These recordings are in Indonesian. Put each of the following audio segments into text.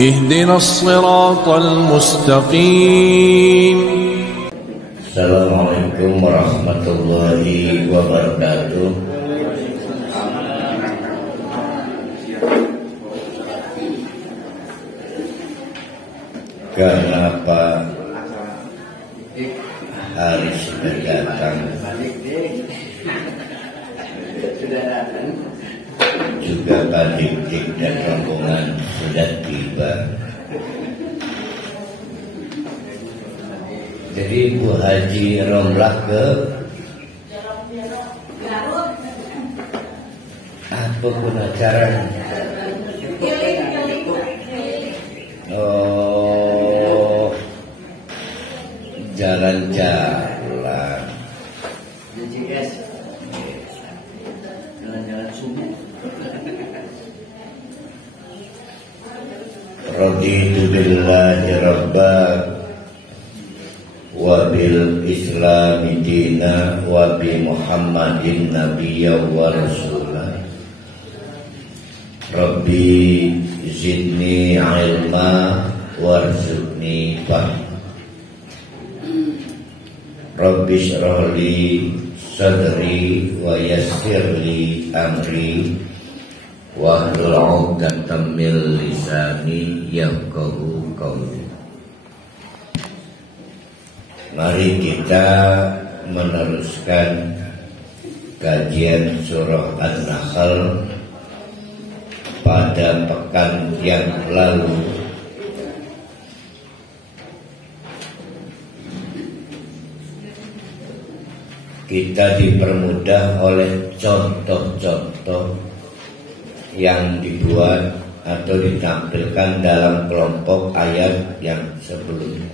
اهدنا الصراط المستقيم. Assalamualaikum warahmatullahi wabarakatuh. Kenapa hari sudah datang, juga Pak Dik dan rombongan sudah tiba. Jadi Bu Haji Romlah ke apapun acaranya. Oh, jalan-jalan. Jalan-jalan subuh. Raditu billahi rabba wa bil islami dina wa bi muhammadin nabiyya wa rasulah. Rabbi zidni ilma warzuqni fahma. Rabbi shrah li sadri wa yassir li amri wahlul 'uqdatam min lisani yafqahu qawli. Mari kita meneruskan kajian surah An-Nahl pada pekan yang lalu. Kita dipermudah oleh contoh-contoh yang dibuat atau ditampilkan dalam kelompok ayat yang sebelumnya.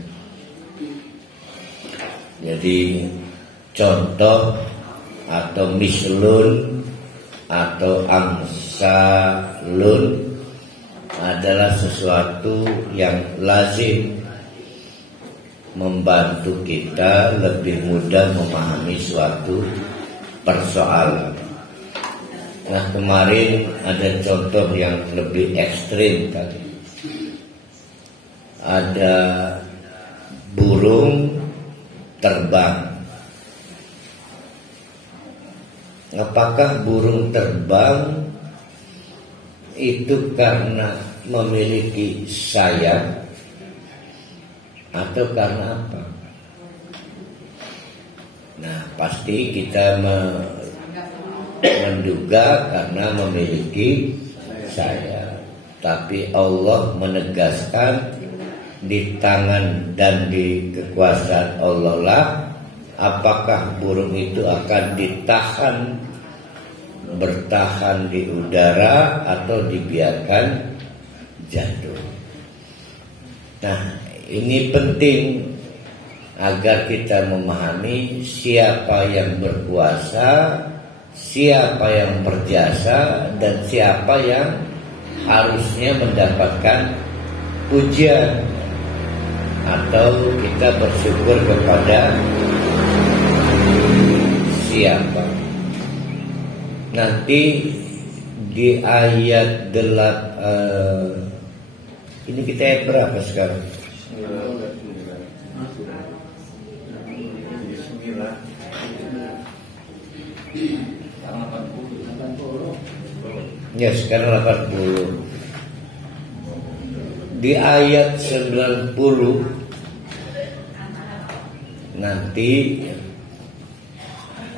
Jadi contoh atau mislun atau amsalun adalah sesuatu yang lazim membantu kita lebih mudah memahami suatu persoalan. Nah, kemarin ada contoh yang lebih ekstrim tadi. Ada burung terbang. Apakah burung terbang itu karena memiliki sayap atau karena apa? Nah, pasti kita menduga karena memiliki sayap. Tapi Allah menegaskan di tangan dan di kekuasaan Allah lah apakah burung itu akan bertahan di udara atau dibiarkan jatuh. Nah, ini penting agar kita memahami siapa yang berkuasa, siapa yang berjasa, dan siapa yang harusnya mendapatkan pujian atau kita bersyukur kepada siapa. Nanti di ayat ini kita ayat berapa sekarang? Ya, sekarang 80. Di ayat 90 nanti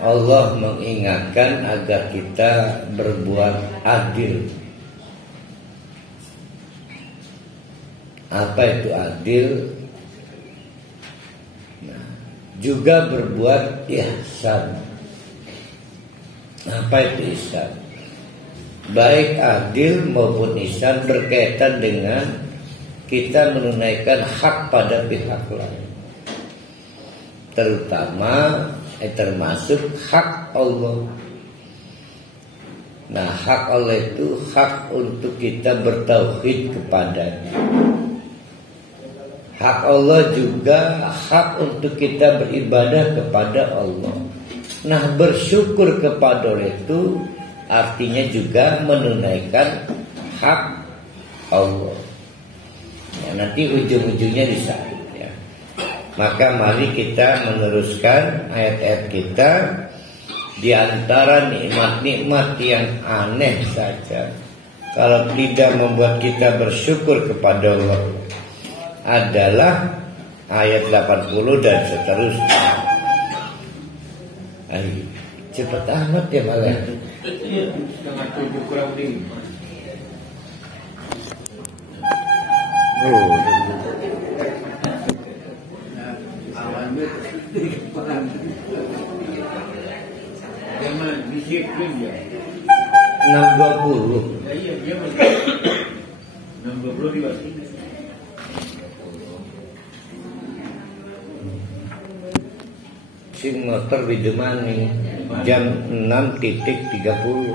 Allah mengingatkan agar kita berbuat adil. Apa itu adil? Nah, juga berbuat ihsan. Apa itu ihsan? Baik adil maupun ihsan berkaitan dengan kita menunaikan hak pada pihak lain, termasuk hak Allah. Nah, hak Allah itu hak untuk kita bertauhid kepadanya. Hak Allah juga hak untuk kita beribadah kepada Allah. Nah, bersyukur kepada Allah itu artinya juga menunaikan hak Allah. nanti ujung-ujungnya disahid ya. Maka mari kita meneruskan ayat-ayat kita. Di antara nikmat-nikmat yang aneh saja, kalau tidak membuat kita bersyukur kepada Allah, adalah ayat 80 dan seterusnya. Cepat amat ya malah. Setengah 7 kurang 5. Memang disiplin ya. 6.20. Iya, dia masih 6.20 di sini. Sing motor Bidemani jam 6.30.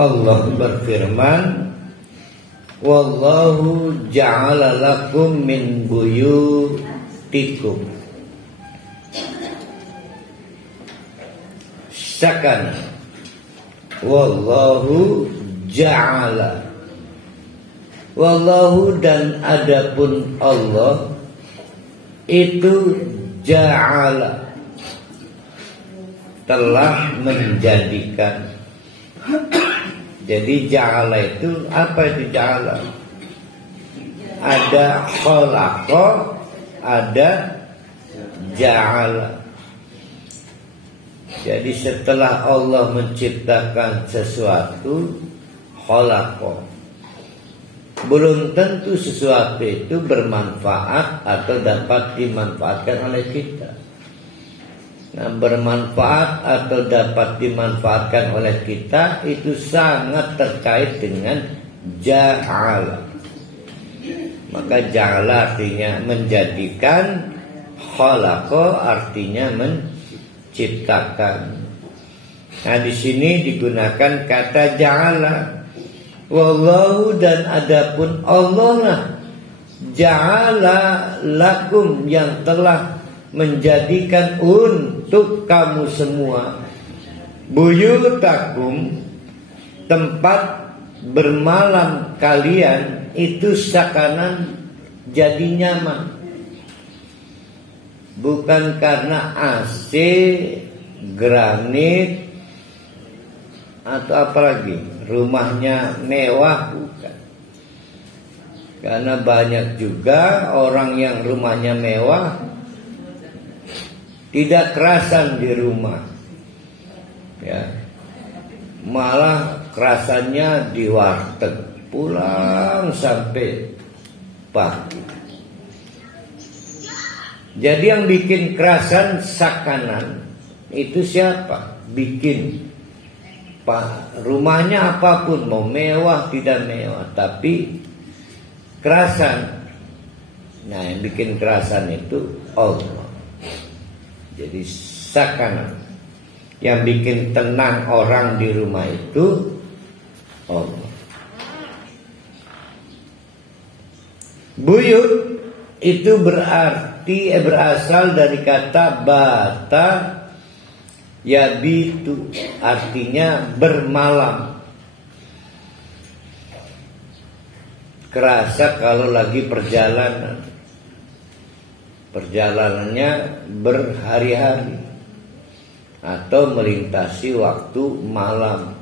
Allah berfirman, wallahu ja'ala lakum min buyutikum sakana. Wallahu ja'ala, wallahu dan adapun Allah itu ja'ala telah menjadikan. Jadi ja'ala itu apa itu ja'ala? Ada khalaqa, ada ja'ala. Jadi setelah Allah menciptakan sesuatu, khalaqa, belum tentu sesuatu itu bermanfaat atau dapat dimanfaatkan oleh kita. Nah, bermanfaat atau dapat dimanfaatkan oleh kita itu sangat terkait dengan ja'ala. Maka ja'ala artinya menjadikan, khalaqa artinya menciptakan. Nah, di sini digunakan kata ja'ala. Wallahu dan adapun Allah lah ja'ala lakum yang telah menjadikan untuk kamu semua buyutakum tempat bermalam kalian itu sakanan jadi nyaman. Bukan karena AC, granit atau apa lagi, rumahnya mewah, bukan. Karena banyak juga orang yang rumahnya mewah tidak kerasan di rumah, ya, malah kerasannya di warteg, pulang sampai pagi. Jadi yang bikin kerasan sakanan itu siapa? Bikin rumahnya apapun, mau mewah tidak mewah, tapi kerasan. Nah, yang bikin kerasan itu Allah. Jadi sakana, yang bikin tenang orang di rumah itu Allah. Buyut itu berarti berasal dari kata bata yabitu, artinya bermalam. Kerasa kalau lagi perjalanan, perjalanannya berhari-hari atau melintasi waktu malam,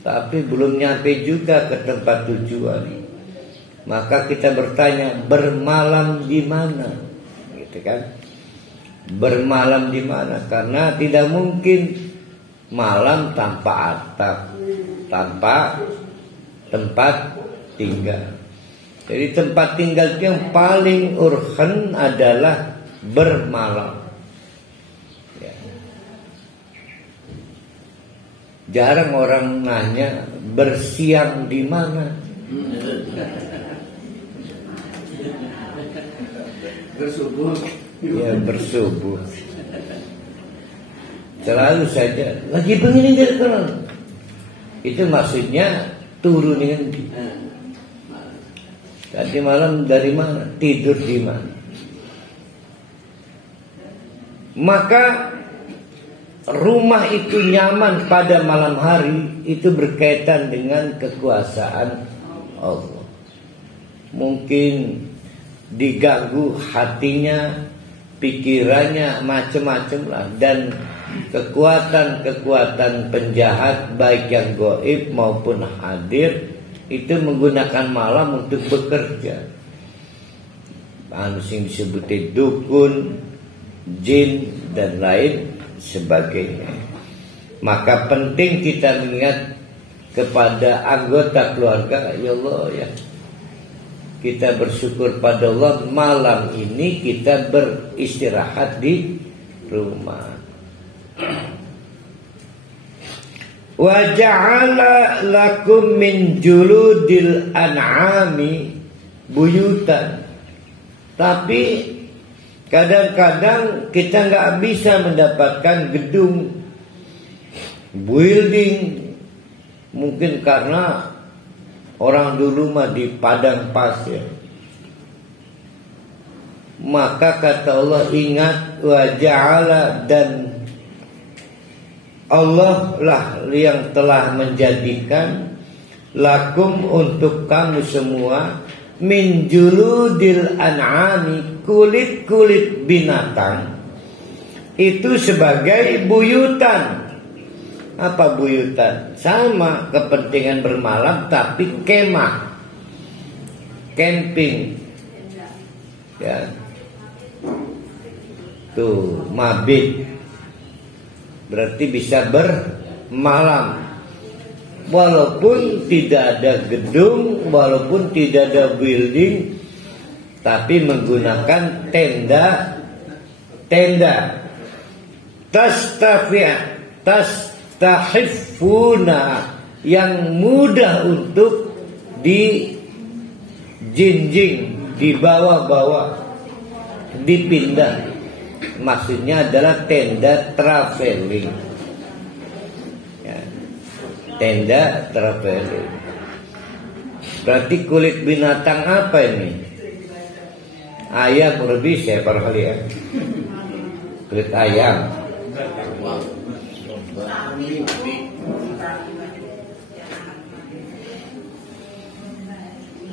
tapi belum nyampe juga ke tempat tujuan. Maka kita bertanya, bermalam di mana? Gitu kan? Bermalam di mana? Karena tidak mungkin malam tanpa atap, tanpa tempat tinggal. Jadi tempat tinggal yang paling urgen adalah bermalam. Ya. Jarang orang nanya bersiang di mana. Bersubuh. Ya, bersubuh. Selalu saja lagi begini terus. Itu maksudnya turunin. Tadi malam dari mana? Tidur di mana? Maka rumah itu nyaman pada malam hari itu berkaitan dengan kekuasaan Allah. Mungkin diganggu hatinya, pikirannya, macam-macam lah. Dan kekuatan-kekuatan penjahat baik yang gaib maupun hadir itu menggunakan malam untuk bekerja. Sing disebut dukun, jin dan lain sebagainya. Maka penting kita mengingat kepada anggota keluarga, ya Allah ya, kita bersyukur pada Allah malam ini kita beristirahat di rumah. Wa ja'ala lakum min juludil an'ami buyutan. Tapi kadang-kadang kita nggak bisa mendapatkan gedung, building, mungkin karena orang dulu mah di padang pasir. Maka kata Allah, ingat, wa ja'ala, dan Allah lah yang telah menjadikan lakum untuk kamu semua min juludil an'ami, kulit-kulit binatang itu sebagai buyutan. Apa buyutan? Sama kepentingan bermalam tapi kemah, camping ya. Tuh mabit berarti bisa bermalam. Walaupun tidak ada gedung, walaupun tidak ada building, tapi menggunakan tenda tastahifuna, yang mudah untuk dijinjing, dibawa-bawa, dipindah. Maksudnya adalah tenda traveling ya. Tenda traveling. Berarti kulit binatang apa ini? Ayam lebih saya barangkali ya. Kulit ayam.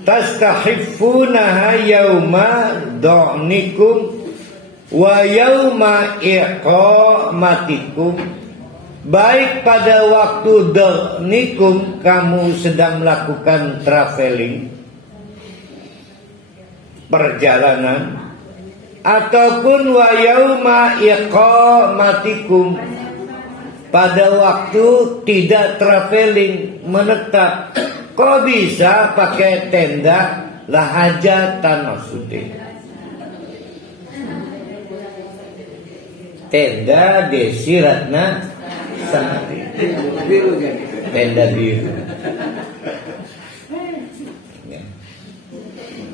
Tastahifunaha yauma do'nikum wa yauma iqamatikum, baik pada waktu do'nikum kamu sedang melakukan traveling, perjalanan, ataupun wa yauma iqamatikum pada waktu tidak traveling, menetap. Kok bisa pakai tenda? Lah hajatan maksudnya. Tenda Desi Ratna Sari, tenda biru. Ya.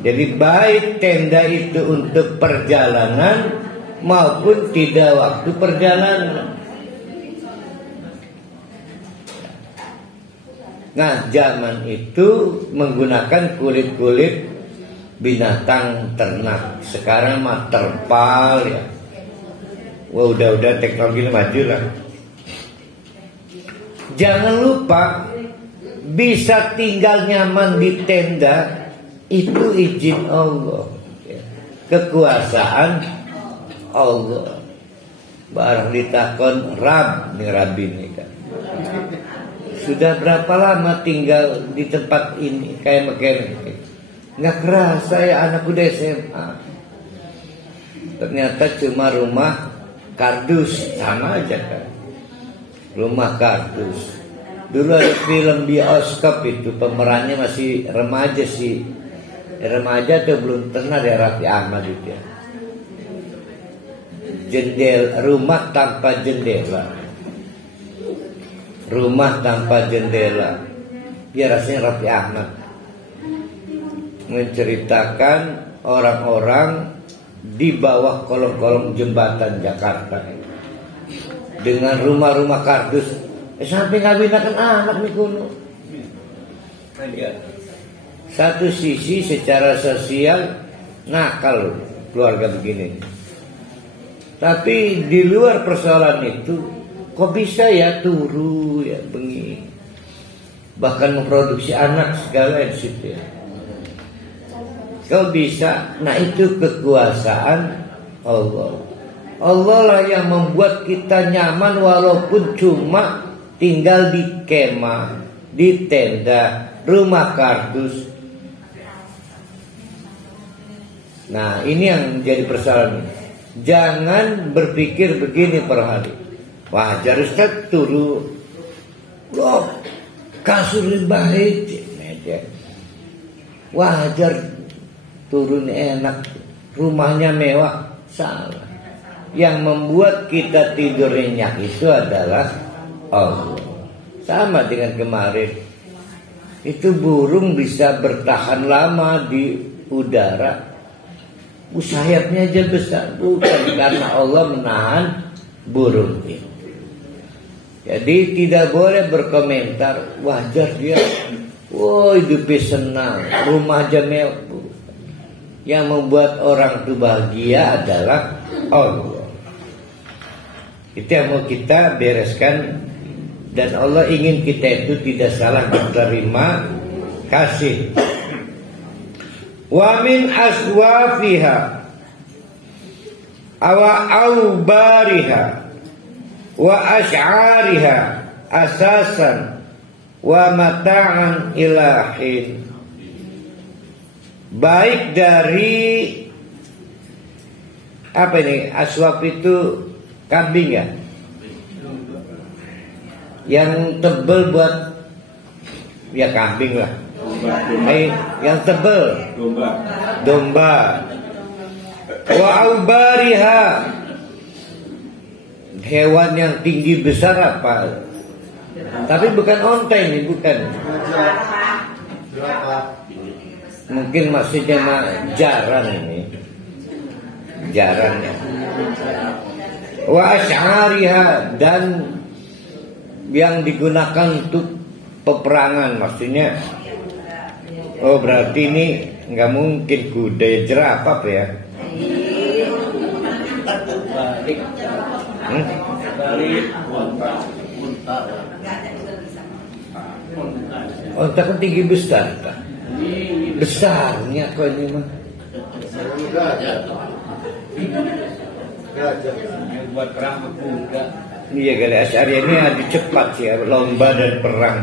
Jadi baik tenda itu untuk perjalanan maupun tidak waktu perjalanan. Nah, zaman itu menggunakan kulit-kulit binatang ternak. Sekarang mah terpal ya. Wah, udah teknologi maju lah. Jangan lupa, bisa tinggal nyaman di tenda itu izin Allah, kekuasaan Allah. Barang ditakon Rab nih, Rabi nih kan. Sudah berapa lama tinggal di tempat ini kayak begini? Nggak kerasa ya, anak udah SMA. Ternyata cuma rumah kardus, sama aja kan. Rumah kardus. Dulu ada film bioskop itu, pemerannya masih remaja sih. Remaja tuh belum pernah ya, Raffi Ahmad itu ya. Rumah tanpa jendela. Rumah tanpa jendela. Ya rasanya Raffi Ahmad menceritakan orang-orang di bawah kolong-kolong jembatan Jakarta dengan rumah-rumah kardus. Sampai ngabinakan anak nih kuno. Satu sisi secara sosial nakal keluarga begini. Tapi di luar persoalan itu, kok bisa ya turu ya bengi, bahkan memproduksi anak segala di situ ya. Kau bisa, nah itu kekuasaan Allah. Allah lah yang membuat kita nyaman walaupun cuma tinggal di kemah, di tenda, rumah kardus. Nah ini yang jadi persoalan. Jangan berpikir begini per hari. Wajar Ustaz turu, loh kasur baik, wajar turun enak, rumahnya mewah, salah. Yang membuat kita tidur nyenyak itu adalah Allah. Sama dengan kemarin, itu burung bisa bertahan lama di udara, sayapnya aja besar, bukan karena Allah menahan burung itu. Jadi tidak boleh berkomentar, wajar dia, wah hidupnya senang, rumah aja mewah. Yang membuat orang itu bahagia adalah Allah. Itu yang mau kita bereskan. Dan Allah ingin kita itu tidak salah berterima kasih. Wa min aswafiha awa aubariha wa ash'ariha asasan wa mata'an ilahin. Baik dari apa ini? Aswaf itu kambing ya? Yang tebel buat ya kambing lah. Yang tebel domba. Wa aubariha, hewan yang tinggi besar apa? Tapi bukan onta ini, bukan. Mungkin maksudnya jaran ini. Jaran. Wa asy'ariha, dan yang digunakan untuk peperangan, maksudnya. Oh berarti ini nggak mungkin kuda, jerapah apa ya? Onta kan tinggi besar, Pak. Besarnya kok ini mah. Buat perang kuda. Iya kali Asy'ari ini adu cepat sih, lomba dan perang.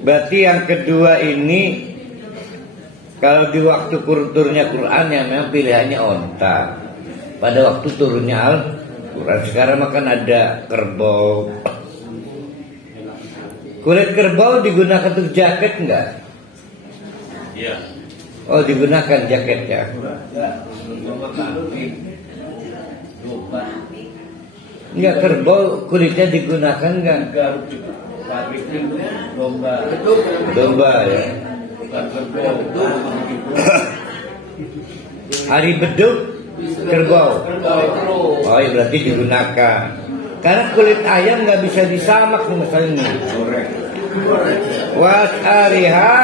Berarti yang kedua ini, kalau di waktu turunnya Quran ya memang pilihannya onta. Pada waktu turunnya Al-Quran, sekarang makan ada kerbau. Kulit kerbau digunakan untuk jaket enggak? Iya. Oh digunakan jaket ya. Enggak, kerbau kulitnya digunakan enggak? Domba ya. Hari beduk kerbau. Oh ya berarti digunakan. Karena kulit ayam nggak bisa disamak misalnya. Was'ariha,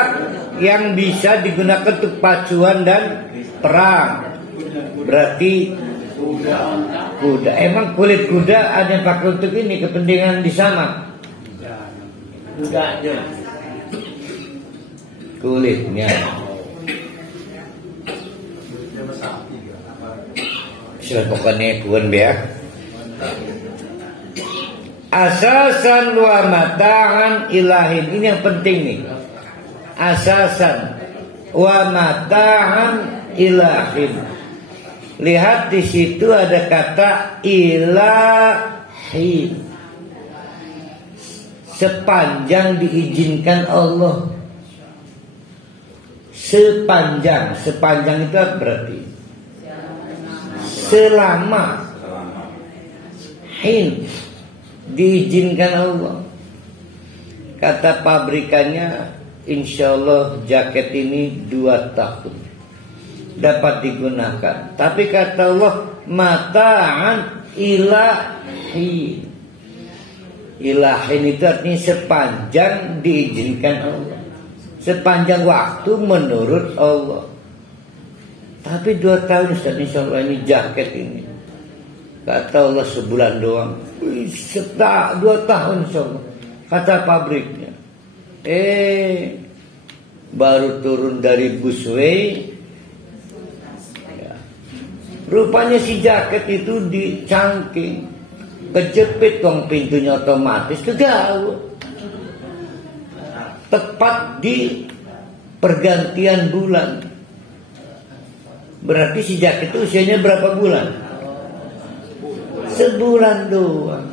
yang bisa digunakan untuk pacuan dan perang. Berarti kuda. Emang kulit kuda ada yang pakai untuk ini, kepentingan disamak? Enggak ada. Kulitnya. Sudah pokoknya kuan ya. Asasan wa mata'an ilahin. Ini yang penting nih. Asasan wa mata'an ilahin. Lihat di situ ada kata ilahin. Sepanjang diizinkan Allah. Sepanjang itu apa berarti? Selama. Hin. Diizinkan Allah. Kata pabrikannya, insya Allah jaket ini 2 tahun dapat digunakan. Tapi kata Allah, mata'an ilahin. Ilahin itu artinya sepanjang diizinkan Allah, sepanjang waktu menurut Allah. Tapi 2 tahun insya Allah ini jaket ini. Kata Allah sebulan doang. 2 tahun insyaallah. Kata pabriknya. Baru turun dari busway. Ya. Rupanya si jaket itu dicangking. Kejepit dong pintunya otomatis kegawat. Tepat di pergantian bulan. Berarti si jaket itu usianya berapa bulan? Sebulan doang.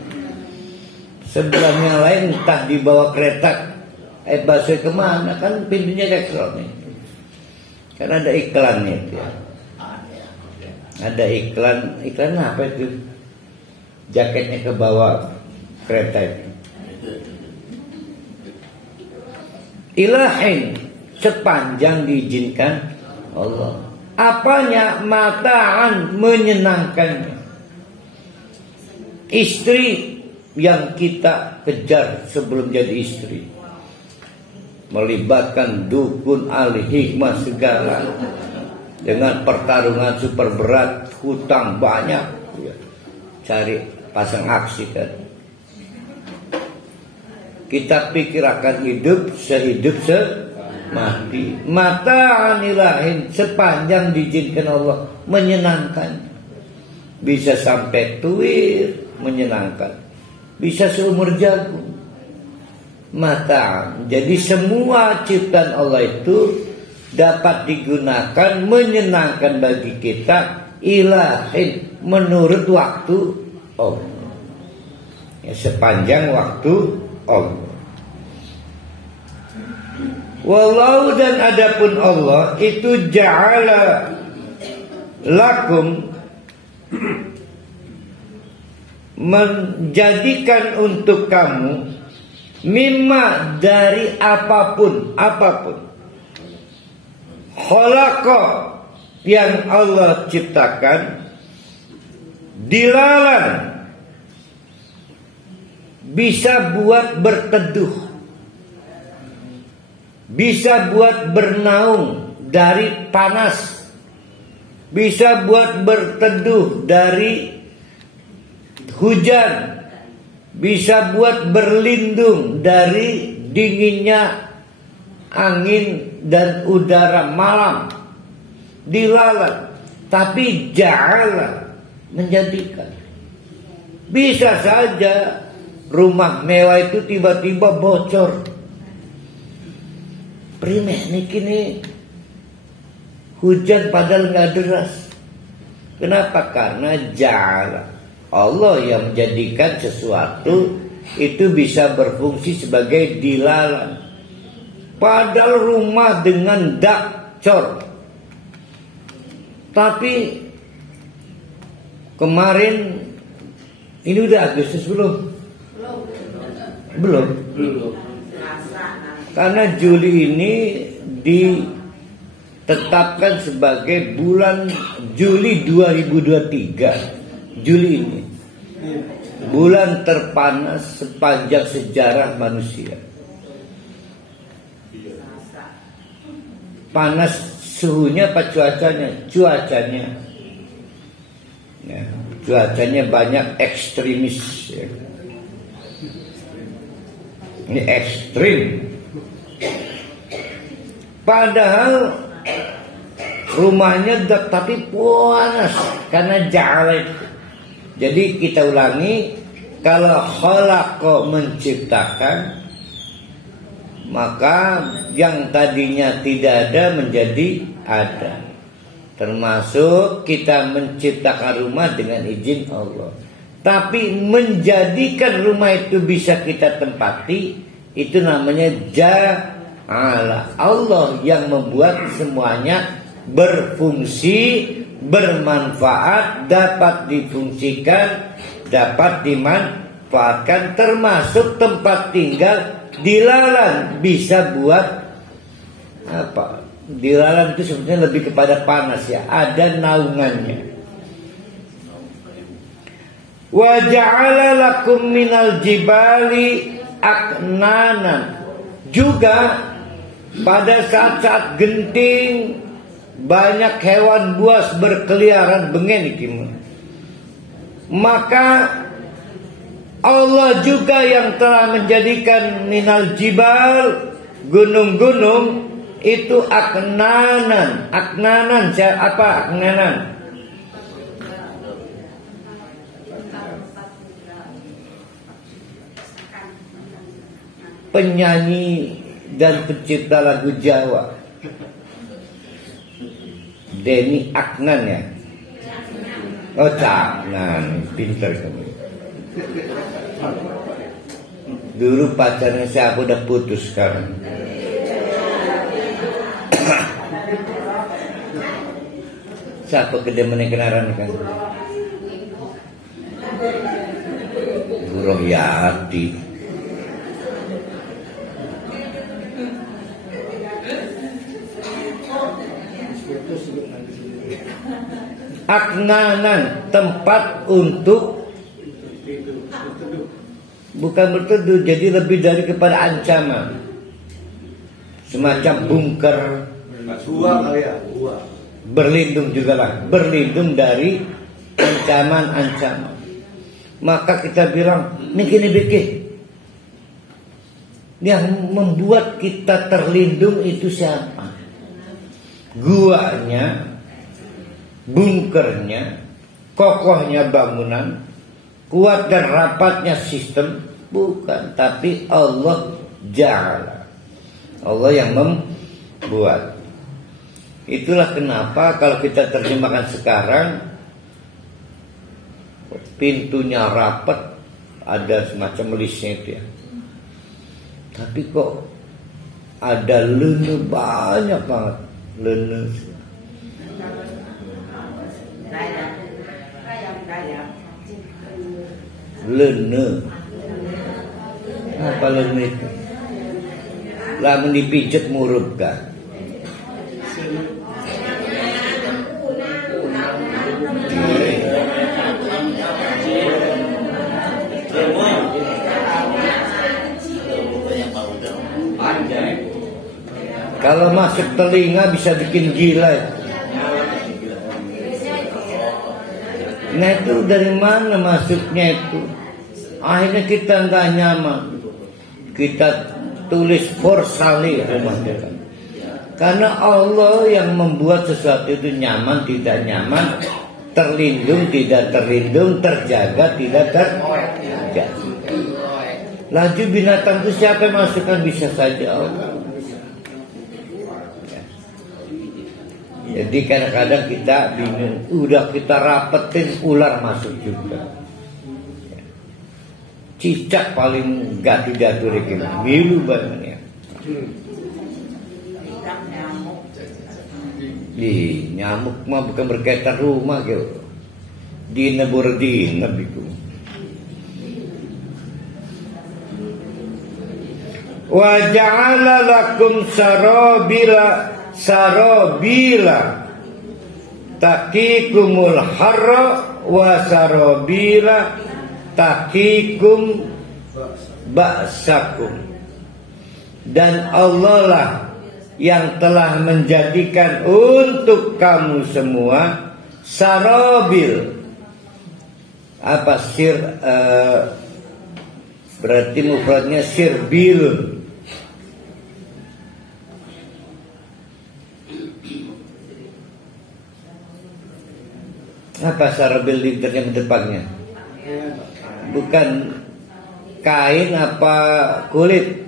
Sebulan yang lain entah dibawa kereta busway kemana, kan pintunya elektronik. Karena ada iklannya itu ya. Ada iklan apa itu? Jaketnya ke bawah kereta itu. Ilahin, sepanjang diizinkan Allah. Apanya? Mataan, menyenangkannya. Istri yang kita kejar sebelum jadi istri, melibatkan dukun, ahli hikmah segala, dengan pertarungan super berat, hutang banyak, cari pasang aksi kan. Kita pikir akan hidup sehidup semati. Mata anilahin, sepanjang diizinkan Allah, menyenangkan. Bisa sampai tuir, menyenangkan. Bisa seumur jagung. Mata. Jadi semua ciptaan Allah itu dapat digunakan menyenangkan bagi kita. Ilahin, menurut waktu Allah. Ya, sepanjang waktu Allah. Wallahu, dan adapun Allah itu ja'ala lakum, menjadikan untuk kamu, mimma, dari apapun khalaqa, yang Allah ciptakan, dilalan, bisa buat berteduh, bisa buat bernaung dari panas, bisa buat berteduh dari hujan, bisa buat berlindung dari dinginnya angin dan udara malam. Dilalat, tapi ja'ala, menjadikan. Bisa saja rumah mewah itu tiba-tiba bocor. Primeh nih kini hujan padahal nggak deras. Kenapa? Karena ja'ala, Allah yang menjadikan sesuatu itu bisa berfungsi sebagai dilalan. Padahal rumah dengan dak cor. Tapi kemarin ini udah Agustus belum? Belum. Karena Juli ini ditetapkan sebagai bulan Juli 2023. Juli ini bulan terpanas sepanjang sejarah manusia. Panas suhunya apa cuacanya? Cuacanya. Ya, cuacanya banyak ekstremis. Ya. Ini ekstrim. Padahal rumahnya tapi panas karena ja'ala itu. Jadi kita ulangi, kalau khalaqa, menciptakan, maka yang tadinya tidak ada menjadi ada. Termasuk kita menciptakan rumah dengan izin Allah. Tapi menjadikan rumah itu bisa kita tempati, itu namanya ja'ala. Allah yang membuat semuanya berfungsi, bermanfaat, dapat difungsikan, dapat dimanfaatkan, termasuk tempat tinggal. Dilalan bisa buat apa? Dilalan itu sebenarnya lebih kepada panas ya, ada naungannya. Wa ja'ala lakum minal jibali aknanan. Juga pada saat-saat genting banyak hewan buas berkeliaran bengen iki. Maka Allah juga yang telah menjadikan minal jibal, gunung-gunung itu aknanan. Aknanan apa aknanan? Penyanyi dan pencipta lagu Jawa, Denny Aknan ya. Oh Caknan, pinter kamu. Dulu pacarnya siapa udah putus sekarang. Siapa kedemennya kenaran kan? Bu Rohyati. Aknanan, tempat untuk bukan berteduh, jadi lebih dari kepada ancaman, semacam bunker, berlindung juga lah, berlindung dari ancaman-ancaman. Maka kita bilang bikin yang membuat kita terlindung itu siapa? Guanya, bunkernya, kokohnya bangunan, kuat dan rapatnya sistem, bukan, tapi Allah Ja'ala. Allah yang membuat. Itulah kenapa kalau kita terjemahkan sekarang, pintunya rapat, ada semacam listnya itu ya. Tapi kok ada lene banyak banget, lene. Lene. Apa lene itu? Lamun dipijat murup kan? Kalau masuk telinga bisa bikin gila. Nah itu dari mana masuknya itu? Akhirnya kita nggak nyaman. Kita tulis for sale rumahnya kan. Karena Allah yang membuat sesuatu itu nyaman, tidak nyaman, terlindung, tidak terlindung, terjaga, tidak terjaga. Laju binatang itu siapa yang masukkan? Bisa saja Allah. Jadi kadang-kadang kita bingung, udah kita rapetin ular masuk juga. Cicak paling gatu-gatu rekin, milu banget ya. Di nyamuk mah bukan berkaitan rumah gitu. Dinebur dineb itu. Wa ja'ala lakum sarabila taqikumul harra wa sarabila taqikum ba'sakum. Dan Allah lah yang telah menjadikan untuk kamu semua sarabil. Apa berarti mufradnya sirbilun. Apa sarabil di yang depannya? Bukan kain apa kulit?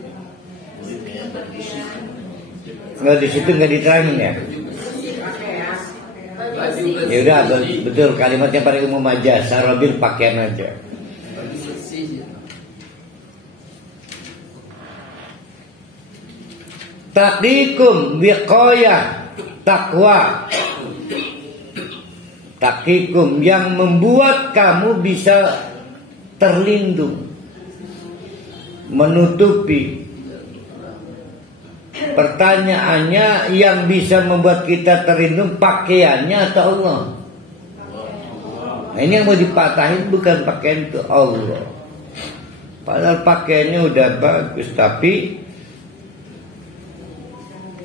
Nggak di situ nggak diterangin ya? Ya udah betul kalimatnya paling umum aja. Sarabil pakaian aja. Taqikum wiqayah takwa. Taqikum yang membuat kamu bisa terlindung, menutupi. Pertanyaannya, yang bisa membuat kita terlindung pakaiannya atau Allah? Nah, ini yang mau dipatahin bukan pakaian itu, Allah. Padahal pakaiannya udah bagus, tapi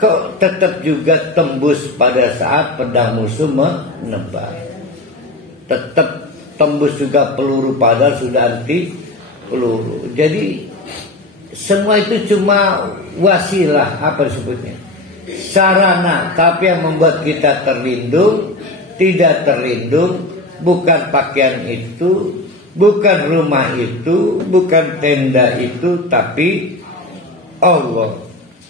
kok tetap juga tembus pada saat pedang musuh menebar. Tetap tembus juga peluru, padahal sudah anti peluru. Jadi semua itu cuma wasilah, apa disebutnya, sarana. Tapi yang membuat kita terlindung, tidak terlindung, bukan pakaian itu, bukan rumah itu, bukan tenda itu, tapi Allah.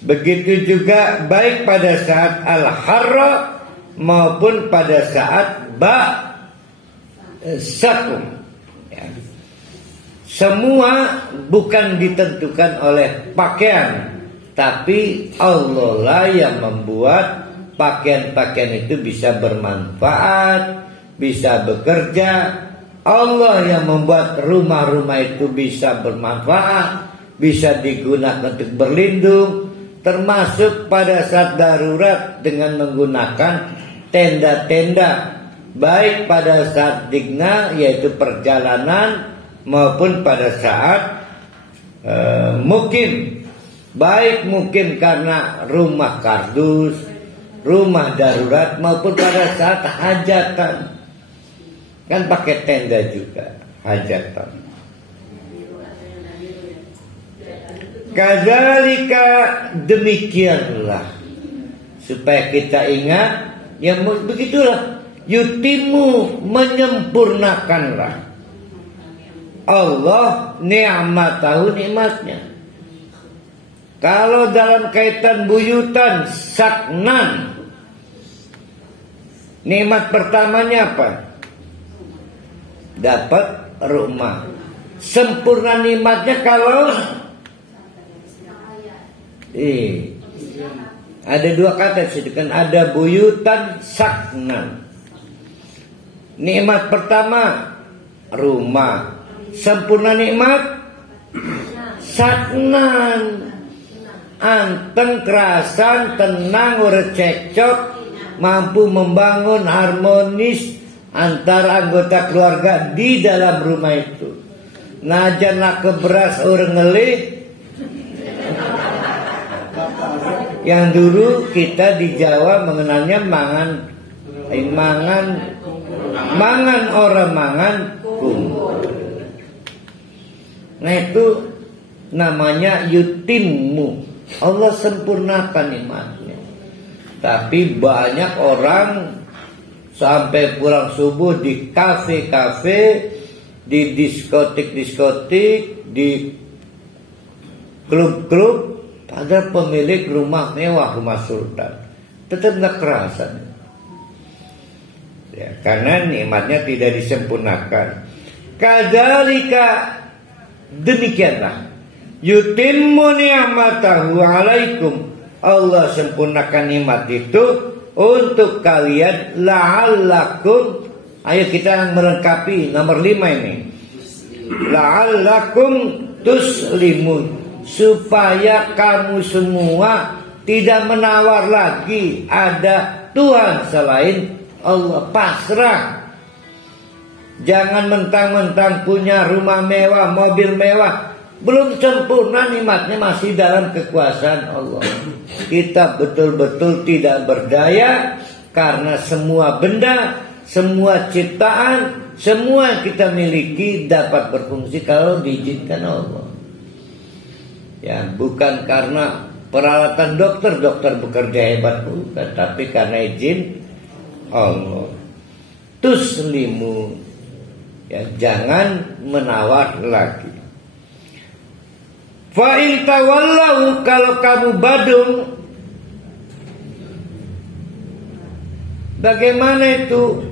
Begitu juga baik pada saat al-harra maupun pada saat sakum. Ya. Semua bukan ditentukan oleh pakaian, tapi Allah lah yang membuat pakaian-pakaian itu bisa bermanfaat, bisa bekerja. Allah yang membuat rumah-rumah itu bisa bermanfaat, bisa digunakan untuk berlindung, termasuk pada saat darurat dengan menggunakan tenda-tenda, baik pada saat digna yaitu perjalanan maupun pada saat mukim, baik mukim karena rumah kardus, rumah darurat, maupun pada saat hajatan, kan pakai tenda juga hajatan. Kadzalika, demikianlah, supaya kita ingat, ya begitulah, yutimu, menyempurnakanlah Allah ni'matahu, nikmatnya. Kalau dalam kaitan buyutan, saknan, nikmat pertamanya apa? Dapat rumah. Sempurna nikmatnya kalau ada dua kata disitu kan, ada buyutan, saknan. Nikmat pertama rumah, sempurna nikmat saknan. Anteng kerasan, tenang, ora cekcok, mampu membangun harmonis antara anggota keluarga di dalam rumah itu. Najan nak ke beras orang ngelih. Yang dulu kita di Jawa mengenalnya mangan orang mangan kumpul. Nah itu namanya yutimmu. Allah sempurnakan nikmatnya. Tapi banyak orang sampai pulang subuh di kafe-kafe, di diskotik-diskotik, di klub-klub, ada pemilik rumah mewah, rumah sultan, tetap nggak kerasan. Ya, karena nikmatnya tidak disempurnakan. Kadzalika, demikianlah, yutimmu ni'matahu alaikum, Allah sempurnakan nikmat itu untuk kalian, la'allakum. Ayo kita melengkapi nomor 5 ini, la'allakum tuslimun, supaya kamu semua tidak menawar lagi ada Tuhan selain Allah. Pasrah. Jangan mentang-mentang punya rumah mewah, mobil mewah, belum sempurna nikmatnya, masih dalam kekuasaan Allah. Kita betul-betul tidak berdaya, karena semua benda, semua ciptaan, semua yang kita miliki dapat berfungsi kalau diizinkan Allah. Ya, bukan karena peralatan dokter bekerja hebat, bukan, tapi karena izin Allah. Tuslimu, ya, jangan menawar lagi. Fa in tawallau, kalau kamu badung, bagaimana itu?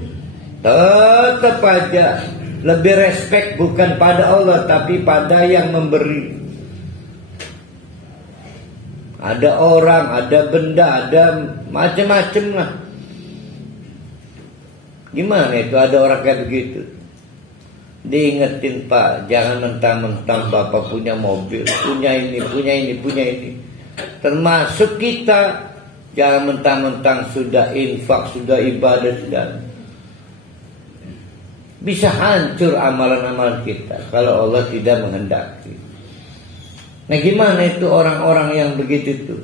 Tetap aja lebih respect bukan pada Allah tapi pada yang memberi. Ada orang, ada benda, ada macam-macam lah. Gimana itu ada orang kayak begitu? Diingetin, Pak, jangan mentang-mentang Bapak punya mobil, punya ini. Termasuk kita, jangan mentang-mentang sudah infak, sudah ibadah, sudah. Bisa hancur amalan-amalan kita kalau Allah tidak menghendaki. Nah, gimana itu orang-orang yang begitu itu?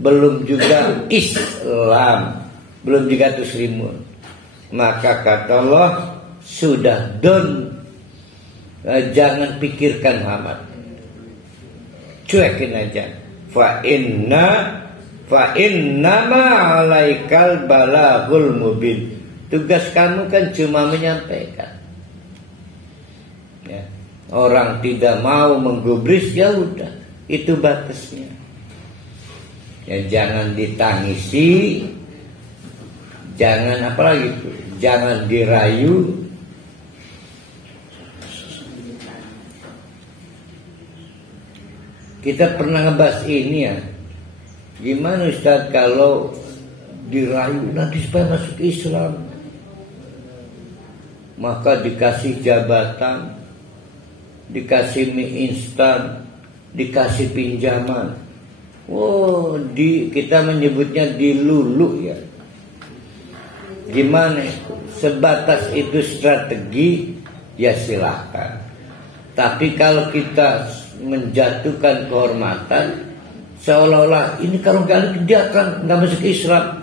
Belum juga Islam, belum juga muslimun. Maka kata Allah, sudah jangan pikirkan Muhammad, cuekin aja. Fa innama alaikal balagul mubin. Tugas kamu kan cuma menyampaikan. Ya. Orang tidak mau menggubris, ya udah, itu batasnya. Ya, jangan ditangisi, jangan apalagi itu, jangan dirayu. Kita pernah ngebahas ini ya. Gimana Ustaz kalau dirayu nanti supaya masuk Islam, maka dikasih jabatan, dikasih mie instan, dikasih pinjaman. Oh, kita menyebutnya dilulu ya. Gimana? Sebatas itu strategi, ya silahkan. Tapi kalau kita menjatuhkan kehormatan, seolah-olah ini kalau dia akan nggak masuk Islam,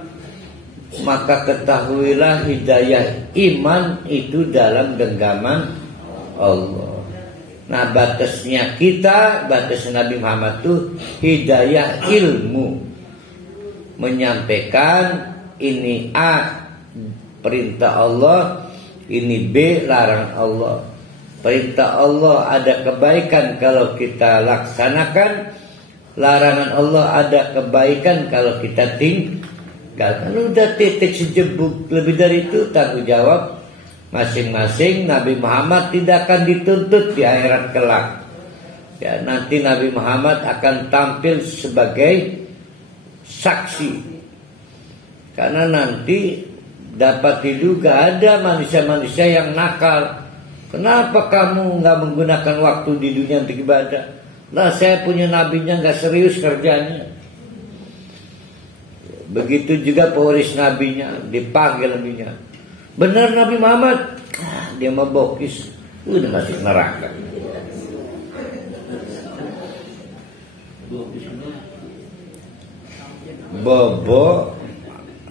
maka ketahuilah hidayah iman itu dalam genggaman Allah. Nah, batasnya kita, batas Nabi Muhammad itu hidayah ilmu, menyampaikan ini A perintah Allah, ini B larang Allah. Perintah Allah ada kebaikan kalau kita laksanakan, larangan Allah ada kebaikan kalau kita tinggalkan. Udah titik sejebuk. Lebih dari itu tanggung jawab masing-masing. Nabi Muhammad tidak akan dituntut di akhirat kelak. Ya, nanti Nabi Muhammad akan tampil sebagai saksi. Karena nanti dapat diduga ada manusia-manusia yang nakal. Kenapa kamu nggak menggunakan waktu di dunia untuk ibadah? Lah, saya punya nabinya nggak serius kerjanya. Begitu juga pewaris nabinya dipanggil nabinya. Benar Nabi Muhammad? Dia mau bokis, udah masuk neraka.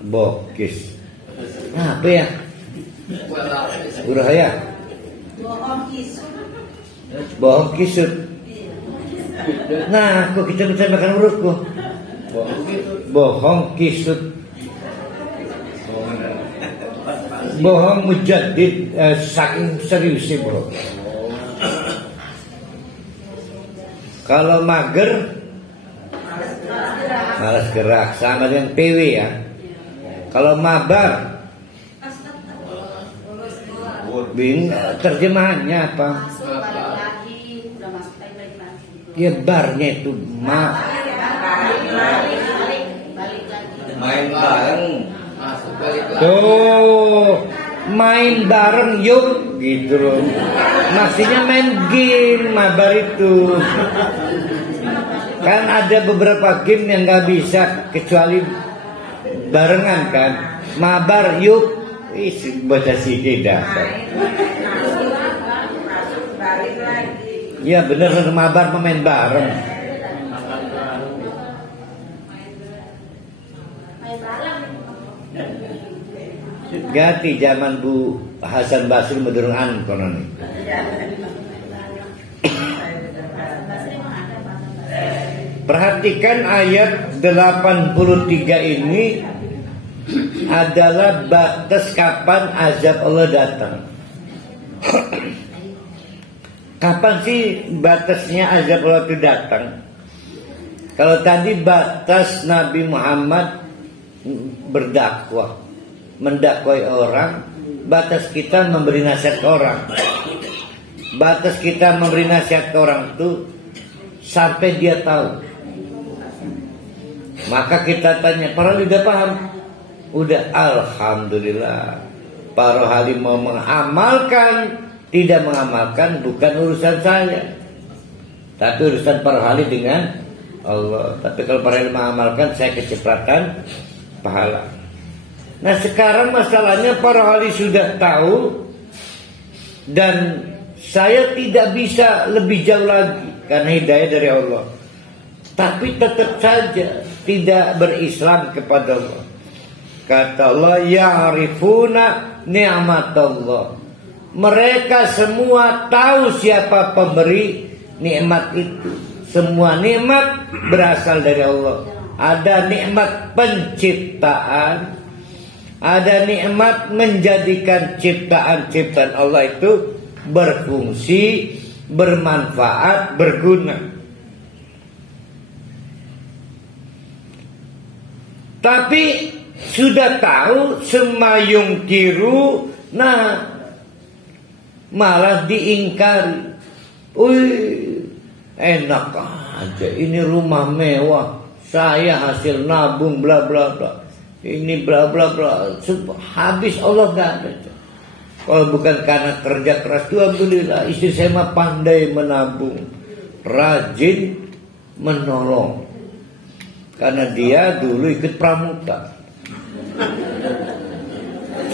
Bokis. Nah, apa ya? Buraya. Bohong kisut. Nah, kok kita bisa makan urutku? Bohong kisut. Bohong mujaddid, saking seriusnya bro. Kalau mager, malas gerak, sama dengan PW ya. Kalau mabar, terjemahannya apa? Ya barnya itu main bareng. Tuh, main bareng yuk gitu loh. Maksudnya main game mabar itu. Kan ada beberapa game yang nggak bisa kecuali barengan kan. Mabar yuk. Baca sih dasar. Ya bener, mabar pemain bareng. Ganti zaman Bu Hasan Basri medurungan konon. Perhatikan ayat 83 ini adalah batas kapan azab Allah datang. Kapan sih batasnya azab Allah itu datang? Kalau tadi batas Nabi Muhammad berdakwah, mendakwai orang, batas kita memberi nasihat ke orang. Batas kita memberi nasihat ke orang itu sampai dia tahu. Maka kita tanya, para udah paham? Udah, alhamdulillah. Para halim mau mengamalkan, tidak mengamalkan bukan urusan saya, tapi urusan para halim dengan Allah. Tapi kalau para halim mengamalkan, saya kecipratan pahala. Nah sekarang masalahnya para halim sudah tahu, dan saya tidak bisa lebih jauh lagi karena hidayah dari Allah. Tapi tetap saja tidak berislam kepada Allah. Kata Allah, ya'rifuna ni'mat Allah. Mereka semua tahu siapa pemberi nikmat itu. Semua nikmat berasal dari Allah. Ada nikmat penciptaan, ada nikmat menjadikan ciptaan-ciptaan Allah itu berfungsi, bermanfaat, berguna. Tapi sudah tahu semayung tiru, nah malah diingkari. Enak aja, ini rumah mewah, saya hasil nabung bla bla bla, ini bla bla bla, habis Allah gak ada. Kalau bukan karena kerja keras, alhamdulillah istri saya mah pandai menabung, rajin menolong, karena dia dulu ikut pramuka,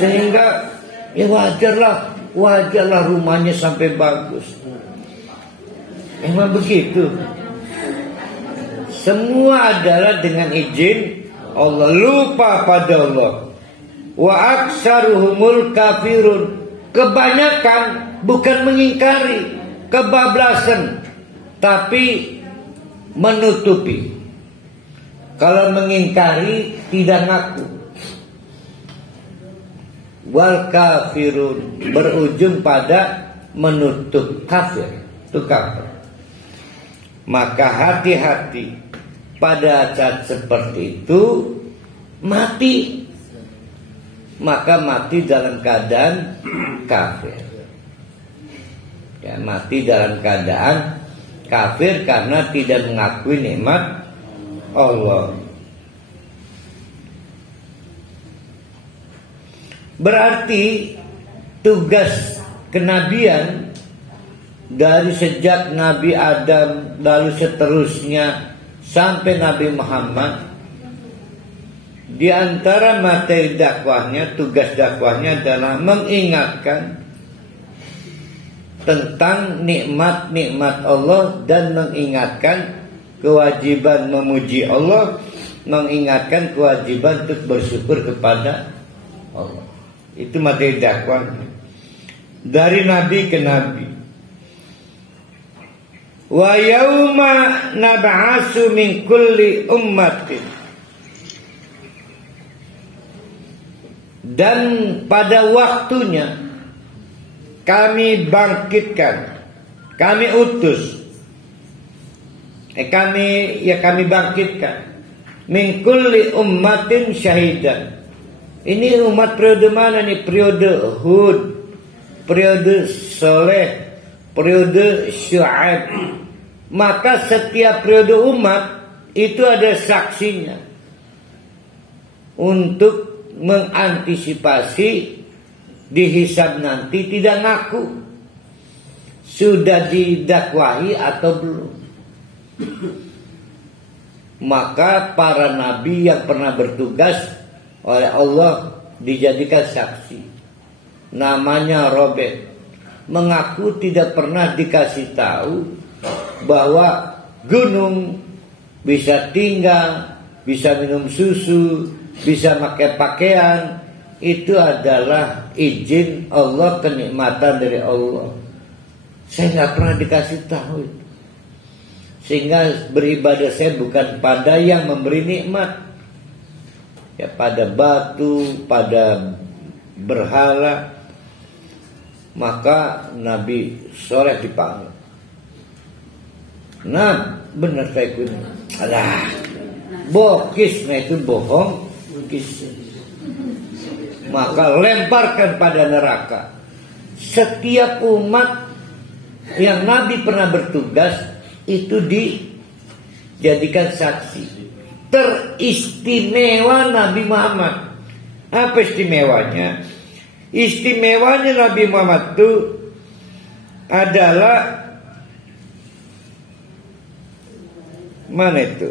sehingga ya wajarlah rumahnya sampai bagus. Emang begitu. Semua adalah dengan izin Allah. Lupa pada Allah. Wa aksaruhumul kafirun. Kebanyakan bukan mengingkari, kebablasan, tapi menutupi. Kalau mengingkari tidak ngaku. Wal kafirun, berujung pada menutup, kafir. Itu kafir. Maka hati-hati pada saat seperti itu mati. Maka mati dalam keadaan kafir. Ya, mati dalam keadaan kafir karena tidak mengakui nikmat Allah. Berarti tugas kenabian dari sejak Nabi Adam lalu seterusnya sampai Nabi Muhammad, di antara materi dakwahnya, tugas dakwahnya adalah mengingatkan tentang nikmat-nikmat Allah dan mengingatkan kewajiban memuji Allah, mengingatkan kewajiban untuk bersyukur kepada Allah. Itu materi dakwahnya dari nabi ke nabi. Wa yauma nab'asu min kulli ummatin, dan pada waktunya kami bangkitkan, kami utus, kami bangkitkan min kulli ummatin syahidan. Ini umat periode mana nih? Periode Hud, periode Soleh, periode Syu'aib. Maka setiap periode umat itu ada saksinya untuk mengantisipasi dihisab nanti tidak ngaku sudah didakwahi atau belum. Maka para nabi yang pernah bertugas oleh Allah dijadikan saksi. Namanya Robert, mengaku tidak pernah dikasih tahu bahwa gunung bisa tinggal, bisa minum susu, bisa pakai pakaian. Itu adalah izin Allah, kenikmatan dari Allah. Saya nggak pernah dikasih tahu itu. Sehingga beribadah saya bukan pada yang memberi nikmat, ya pada batu, pada berhala. Maka Nabi Soleh dipanggil. Nah, benar saya ikut. Alah, bokis, nah itu bohong, bokis. Maka lemparkan pada neraka. Setiap umat yang Nabi pernah bertugas itu dijadikan saksi. Teristimewa Nabi Muhammad. Apa istimewanya? Istimewanya Nabi Muhammad itu adalah, mana itu?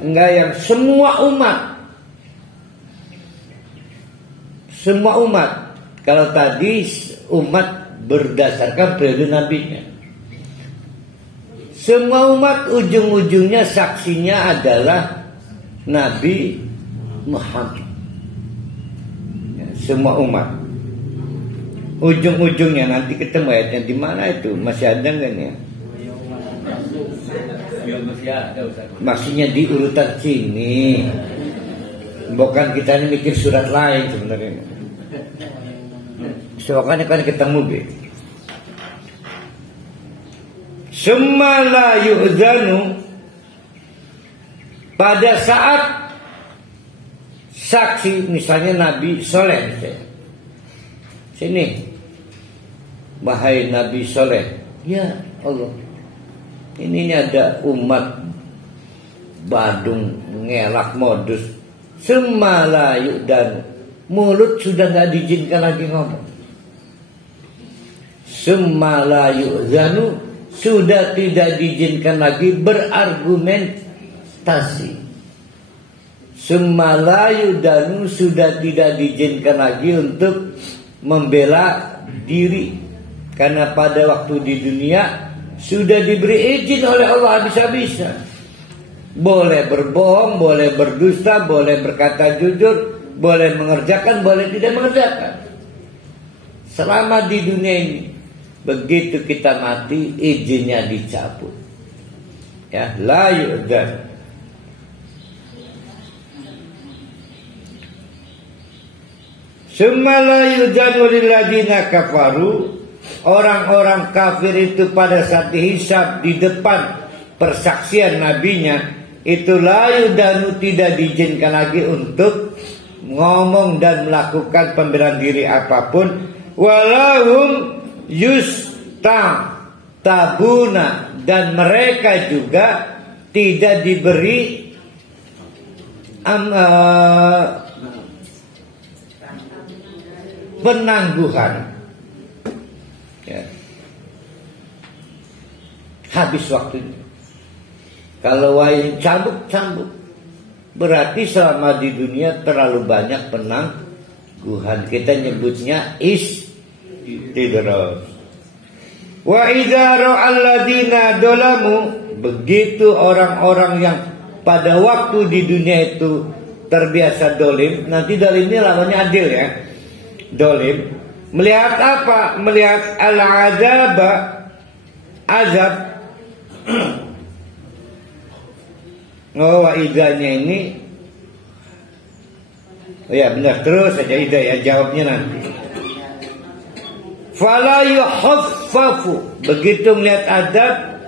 Enggak, yang semua umat. Semua umat. Kalau tadi umat berdasarkan periode nabinya. Semua umat ujung-ujungnya saksinya adalah Nabi Muhammad. semua umat. Ujung-ujungnya nanti ketemu ayatnya di mana itu, masih ada nggak nih? Maksudnya di urutan sini. Bukan kita ini mikir surat lain sebenarnya. Soalnya kan ketemu be. Summa la yu'zanu, pada saat saksi, misalnya Nabi Soleh, sini, wahai Nabi Soleh, ya Allah, ini ada umat badung ngelak modus, summa yu'zanu, mulut sudah nggak diizinkan lagi ngomong. Summa yu'zanu, sudah tidak diizinkan lagi berargumentasi. Summa yu'zanu, sudah tidak diizinkan lagi untuk membela diri, karena pada waktu di dunia sudah diberi izin oleh Allah habis-habisan. Boleh berbohong, boleh berdusta, boleh berkata jujur, boleh mengerjakan, boleh tidak mengerjakan. Selama di dunia ini, begitu kita mati, izinnya dicabut. Ya, la yu'zan. Summa la yu'zanu lil ladzina kafaru, orang-orang kafir itu pada saat dihisab di depan persaksian nabinya, itu la yu'zanu, tidak diizinkan lagi untuk ngomong dan melakukan pembelaan diri apapun. Walahum tabuna, dan mereka juga tidak diberi penangguhan, ya. Habis waktunya. Kalau wain cambuk, berarti selama di dunia terlalu banyak penangguhan. Kita nyebutnya istidrak. Wa idza ra'al ladzina dolamu, begitu orang-orang yang pada waktu di dunia itu terbiasa dolim. Nanti dolim ini lawannya adil, ya. Dolim melihat apa? Melihat al-azaba, azab. Oh, idanya ini, oh ya benar, terus saja ida ya, jawabnya nanti. Fala yuhaffafu, begitu melihat adab,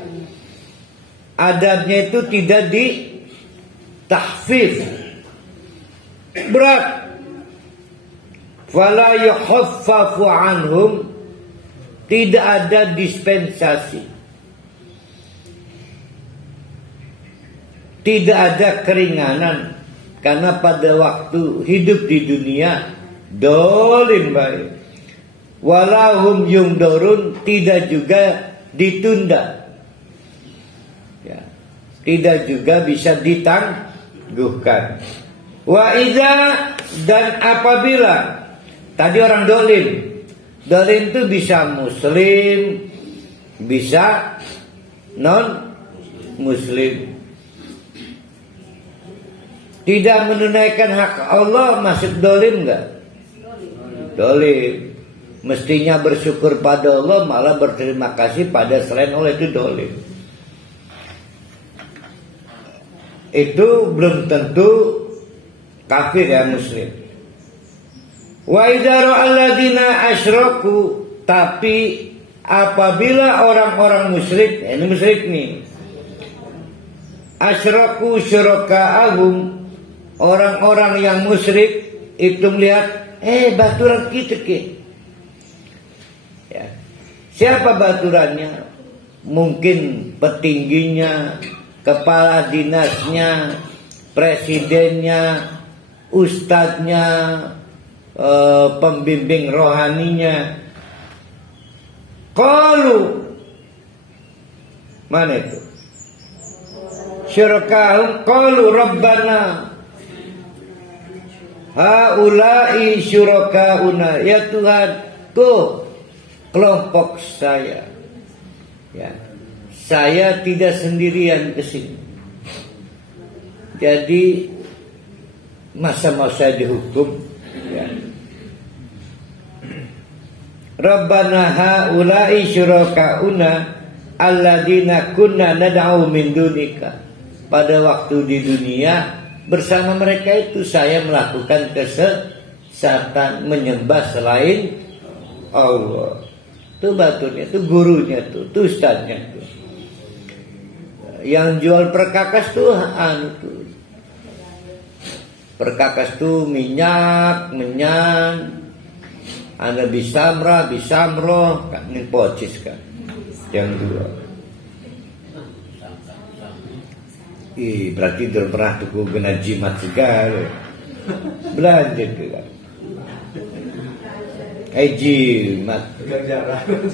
adabnya itu tidak ditahfif, berat. Fala yuhaffafu anhum, tidak ada dispensasi, tidak ada keringanan, karena pada waktu hidup di dunia dolim baik. Walahum yungdorun, tidak juga ditunda, ya, tidak juga bisa ditangguhkan. Wa idza, dan apabila, tadi orang dolim itu bisa muslim, bisa non muslim, tidak menunaikan hak Allah, masuk dolim enggak? Dolim. Mestinya bersyukur pada Allah, malah berterima kasih pada selain Allah, itu dolim. Itu belum tentu kafir, ya, muslim. Wa idza ra'al ladzina asyraku, tapi apabila orang-orang musyrik, ini musyrik nih, asyraku syuraka'ahum, orang-orang yang musyrik itu melihat, baturan kita ke. Ya. Siapa baturannya? Mungkin petingginya, kepala dinasnya, presidennya, ustadznya, pembimbing rohaninya. Qalu, mana itu? Syurakahum qalu rabbana haula'i syurakauna, ya Tuhanku, kelompok saya, ya, saya tidak sendirian ke sini. Jadi masa mau saya dihukum, ya. Rabbana haula'i syurakauna alladzina kunna nad'u min dunika. Pada waktu di dunia bersama mereka itu saya melakukan kesesatan, menyembah selain Allah. Itu batunya, itu gurunya tuh, itu ustadznya tuh. Yang jual perkakas tuh tuh. Perkakas tuh minyak, ada bisamroh, kan ini pocis kan. Yang dua. Berarti dia pernah tuh kena jimat segala. Belanja tuh kan. Jimat.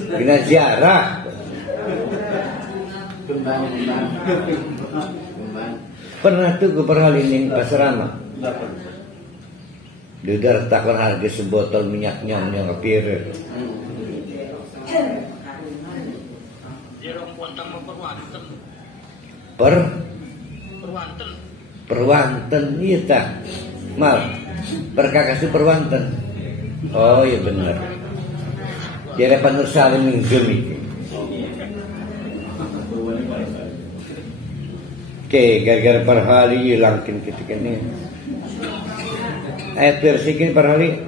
Kena ziarah. Pernah tuh gue pernah lining Pasarama. Dia takkan harga sebotol minyaknya yang kepir. Perwanten iya tak mal perkakas itu perwanten. Oh iya benar. Dia Nur Salim minjem itu. Oke, gara-gara perhali hilangkin ketika ini. Ayat bersihin perhali.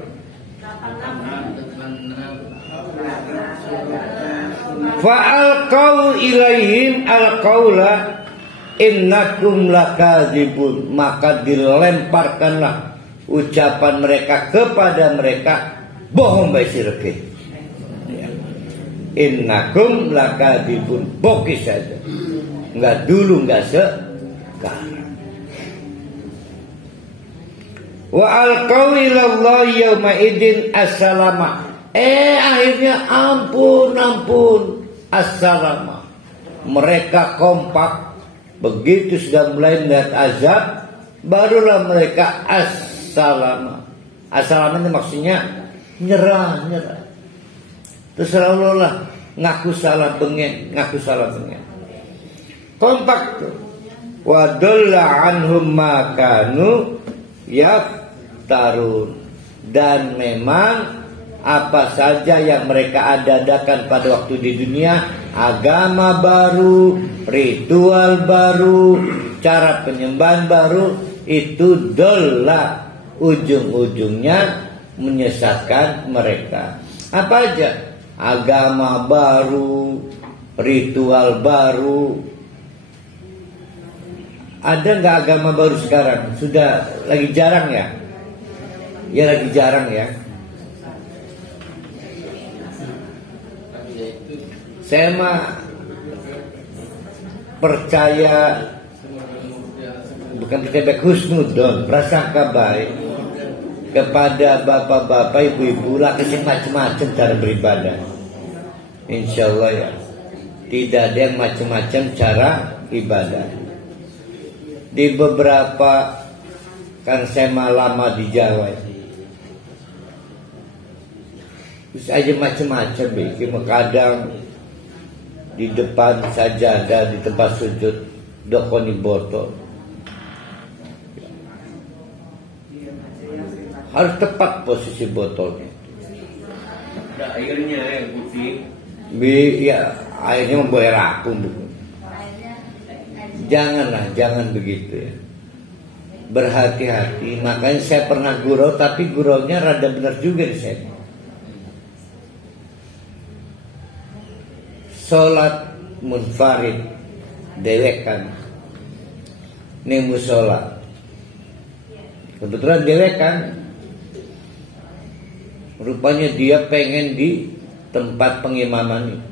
Fa'alqau ilaihim alqaula innakum lakadzibun. Maka dilemparkanlah ucapan mereka kepada mereka, bohong bae sirke. Ya. Innakum lakadzibun. Bokis saja. Enggak dulu enggak sekarang. Wa alqau ilallahi yauma idin assalama. Akhirnya ampun assalama. Mereka kompak. Begitu sudah mulai melihat azab, barulah mereka assalama. Assalama itu maksudnya nyerah. Terserah Allah lah, ngaku salah bengen. Kompak tuh. Wa dalla anhum ma kanu yaftarun. Dan memang apa saja yang mereka adakan pada waktu di dunia, agama baru, ritual baru, cara penyembahan baru, itu dola, ujung-ujungnya menyesatkan mereka. Apa aja? Agama baru, ritual baru. Ada nggak agama baru sekarang? Sudah lagi jarang ya? Ya lagi jarang ya. Saya mah percaya, bukan percaya husnudon, prasangka baik kepada bapak-bapak, ibu-ibu, laki macam-macam cara beribadah. Insya Allah ya, tidak ada yang macam-macam cara ibadah. Di beberapa, kan saya mah lama di Jawa ya. Terus aja macam-macam bikin, kadang di depan sajadah, di tempat sujud dokoni botol. Harus tepat posisi botolnya. Ada airnya yang putih. Ya, airnya boleh rapuh. Jangan begitu ya. Berhati-hati. Makanya saya pernah gurau, tapi guraunya rada benar juga di saya. Sholat munfarid dewekan ning musola. Kebetulan dewekan, rupanya dia pengen di tempat pengimaman itu,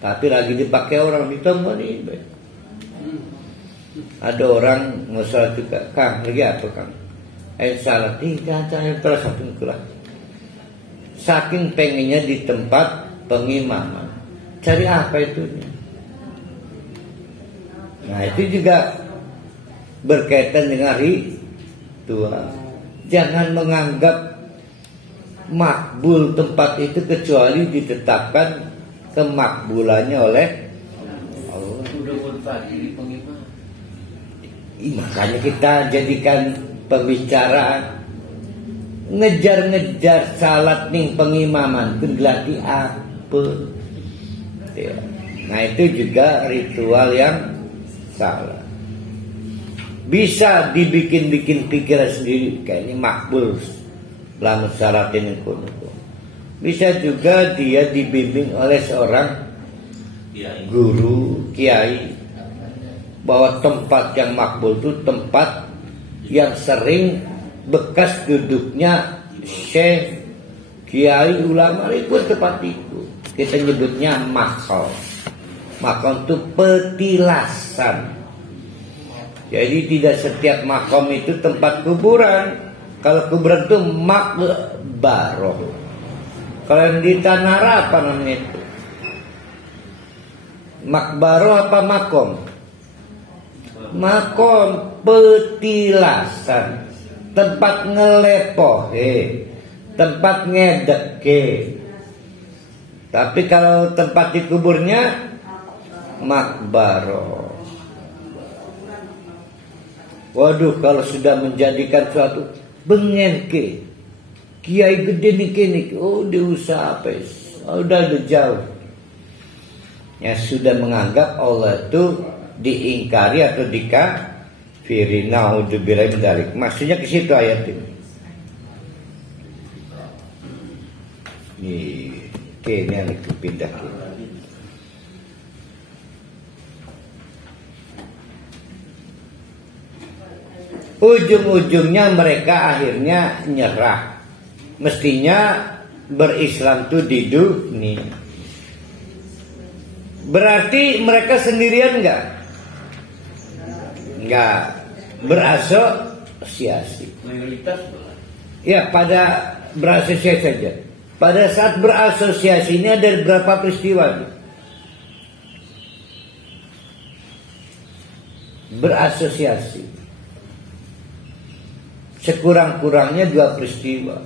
tapi lagi dipakai orang ditambah nih. Ada orang musola juga, Kang lagi apa Kang? Salah tidak terus satu kelas. Saking pengennya di tempat pengimaman. Cari apa itu? Nah itu juga berkaitan dengan ritual. Jangan menganggap makbul tempat itu kecuali ditetapkan kemakbulannya oleh Allah. Makanya kita jadikan pembicaraan ngejar-ngejar salat ning pengimaman pun gelati apa ya. Nah itu juga ritual yang salah. Bisa dibikin-bikin pikiran sendiri kayaknya makbul lamun syaratin itu. Bisa juga dia dibimbing oleh seorang guru, kiai, bahwa tempat yang makbul itu tempat yang sering bekas duduknya syekh, kiai, ulama itu tempat itu. Kita nyebutnya makam. Makam itu petilasan. Jadi tidak setiap makam itu tempat kuburan. Kalau kuburan itu makbaroh. Kalau di tanah apa namanya itu? Makbaroh apa makom? Makom petilasan. Tempat ngelepohe, tempat ngedeke. Tapi kalau tempat dikuburnya makbaroh. Waduh, kalau sudah menjadikan suatu bengenke, kiai gede niki, oh diusaha apa? Udah jauh. Ya sudah menganggap Allah itu diingkari atau dikafiri. Naudzubillah min dzalik. Maksudnya ke situ ayat ini. Ini yang pindah ke. Ujung-ujungnya mereka akhirnya nyerah. Mestinya berislam itu di dunia. Berarti mereka sendirian enggak? Enggak. Berasosiasi. Mayoritas. Ya, pada berasosiasi saja. Pada saat berasosiasi ini ada berapa peristiwa? Berasosiasi. Sekurang-kurangnya 2 peristiwa.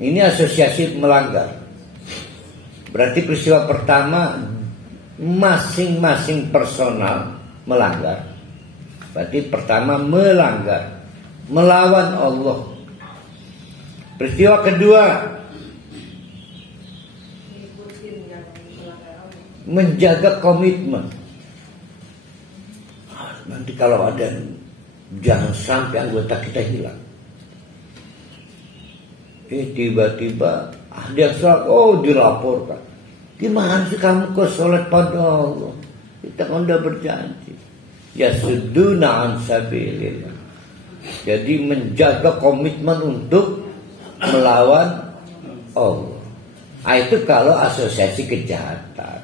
Ini asosiasi melanggar. Berarti peristiwa pertama masing-masing personal melanggar. Berarti pertama melanggar, melawan Allah. Peristiwa kedua menjaga komitmen. Nanti kalau ada, jangan sampai anggota kita hilang. Tiba-tiba ada yang sholat, oh dilaporkan. Gimana sih kamu kok sholat pada Allah? Kita kan udah berjanji. Ya suduna an sabilillah. Jadi menjaga komitmen untuk melawan Allah. Itu kalau asosiasi kejahatan.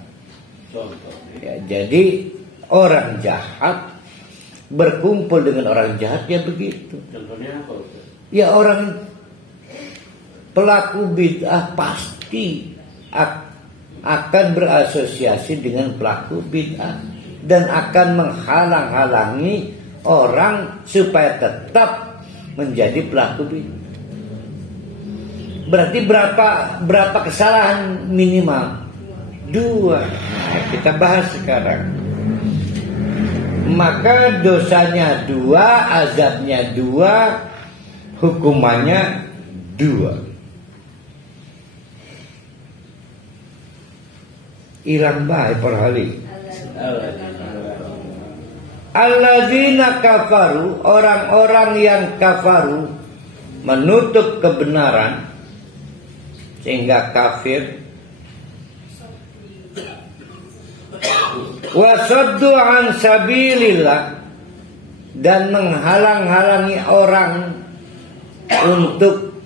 Ya, jadi orang jahat berkumpul dengan orang jahat ya begitu. Contohnya apa? Ya orang pelaku bid'ah pasti akan berasosiasi dengan pelaku bid'ah dan akan menghalang-halangi orang supaya tetap menjadi pelaku bid'ah. Berarti berapa kesalahan minimal? 2. Nah, kita bahas sekarang. Maka dosanya 2, azabnya 2, hukumannya 2. Ilang baik perhali. Alladzina kafaru, orang-orang yang kafaru, menutup kebenaran sehingga kafir. Wasaddu an sabilillah, dan menghalang-halangi orang untuk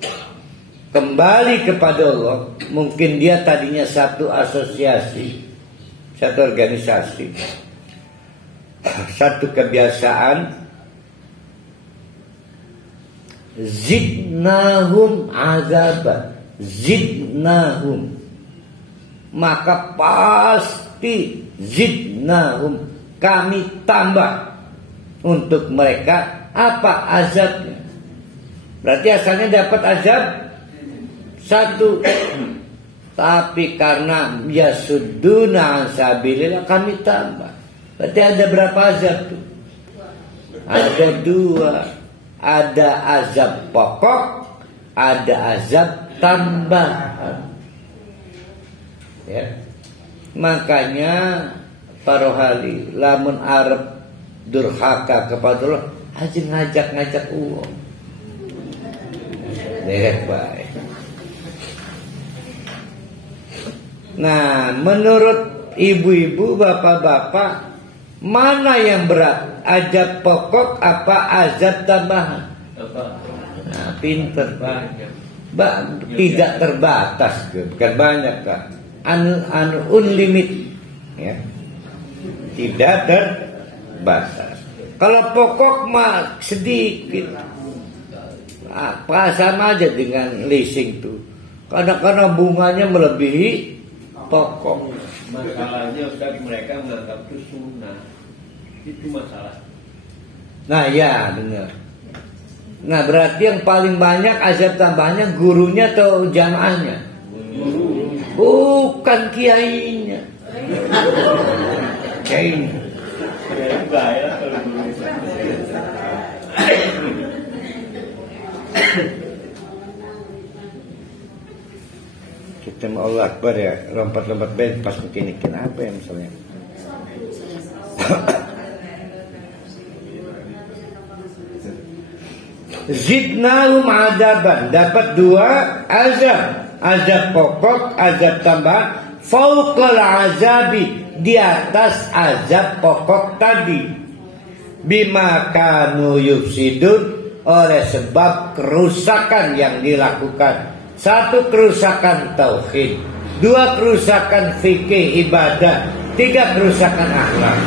kembali kepada Allah. Mungkin dia tadinya satu asosiasi, satu organisasi, satu kebiasaan. Zidnahum azaban, zidnahum, maka pasti zidnahum, kami tambah untuk mereka apa azabnya. Berarti asalnya dapat azab 1, tapi karena yasudduna ansabilillah kami tambah. Berarti ada berapa azab tuh? Ada 2. ada azab pokok, ada azab tambahan. Ya. Makanya para hali lamun arep durhaka kepada Allah, aja ngajak uang. Baik. Nah, menurut ibu-ibu, bapak-bapak, mana yang berat? Azab pokok apa azab tambahan? Nah, pinter. Tidak terbatas, bukan banyak, Kak. Unlimited, ya. Tidak terbatas. Kalau pokok mah sedikit. Apa sama aja dengan leasing tuh. Karena bunganya melebihi pokok. Masalahnya Ustaz, mereka menganggap itu sunnah. Itu masalah. Nah ya benar. Nah berarti yang paling banyak azab tambahnya gurunya atau jamaahnya? Bukan kiainya. Kiainya. Kita mau Allah Akbar ya, lompat-lompat band pas begini apa ya misalnya? Zidnahum adaban, dapat dua azab pokok, azab tambahan, fauqal azabi, di atas azab pokok tadi, bima kanu yufsidun, oleh sebab kerusakan yang dilakukan. Satu, kerusakan tauhid. Dua, kerusakan fikih ibadah. Tiga, kerusakan akhlak.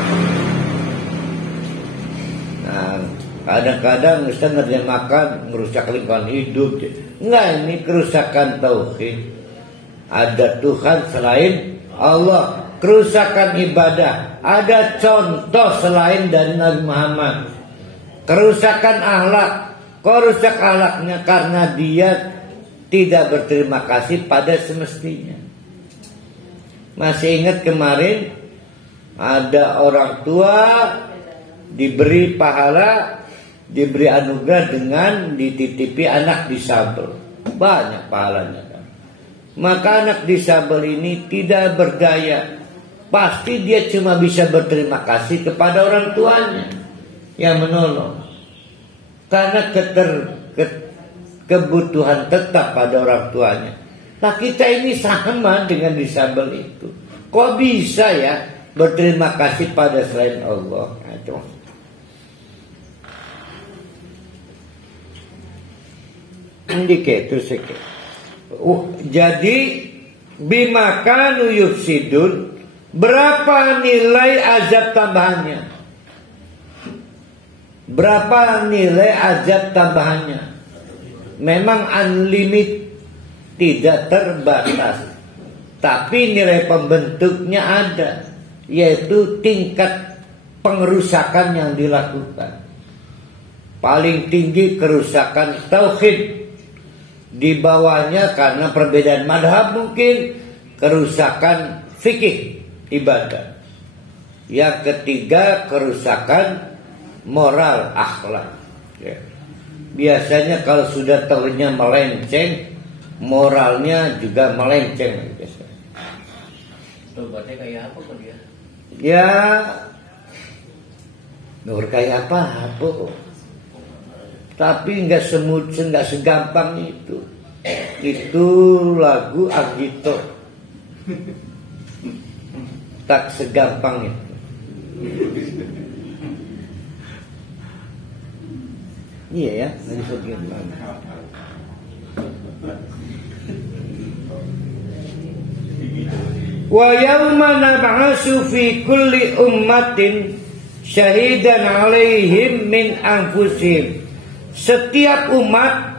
Nah, kadang-kadang Ustaz nerjemahkan merusak lingkungan hidup. Enggak, ini kerusakan tauhid. Ada Tuhan selain Allah. Kerusakan ibadah. Ada contoh selain dari Nabi Muhammad. Kerusakan akhlak. Kok rusak akhlaknya? Karena dia tidak berterima kasih pada semestinya. Masih ingat kemarin ada orang tua diberi pahala, diberi anugerah dengan dititipi anak disabel. Banyak pahalanya kan. Maka anak disabel ini tidak berdaya. Pasti dia cuma bisa berterima kasih kepada orang tuanya yang menolong. Karena kebutuhan tetap pada orang tuanya. Nah kita ini sama dengan disabel itu. Kok bisa ya berterima kasih pada selain Allah? Aduh. Jadi bima kanu yufsidun, berapa nilai azab tambahannya? Berapa nilai azab tambahannya? Memang unlimited, tidak terbatas. Tapi nilai pembentuknya ada, yaitu tingkat pengerusakan yang dilakukan. Paling tinggi kerusakan tauhid. Di bawahnya karena perbedaan madhab mungkin kerusakan fikih ibadah. Yang ketiga kerusakan moral akhlak. Ya. Biasanya kalau sudah tauhidnya melenceng, moralnya juga melenceng. Tobatnya kayak apa kok dia? Ya, kayak apa? Tapi nggak segampang itu. Itu lagu Agito. Tak segampang itu. Iya ya, lagi sebagian mana? Wa yawma nab'atsu fi kulli ummatin syahidan 'alaihim min anfusihim. Setiap umat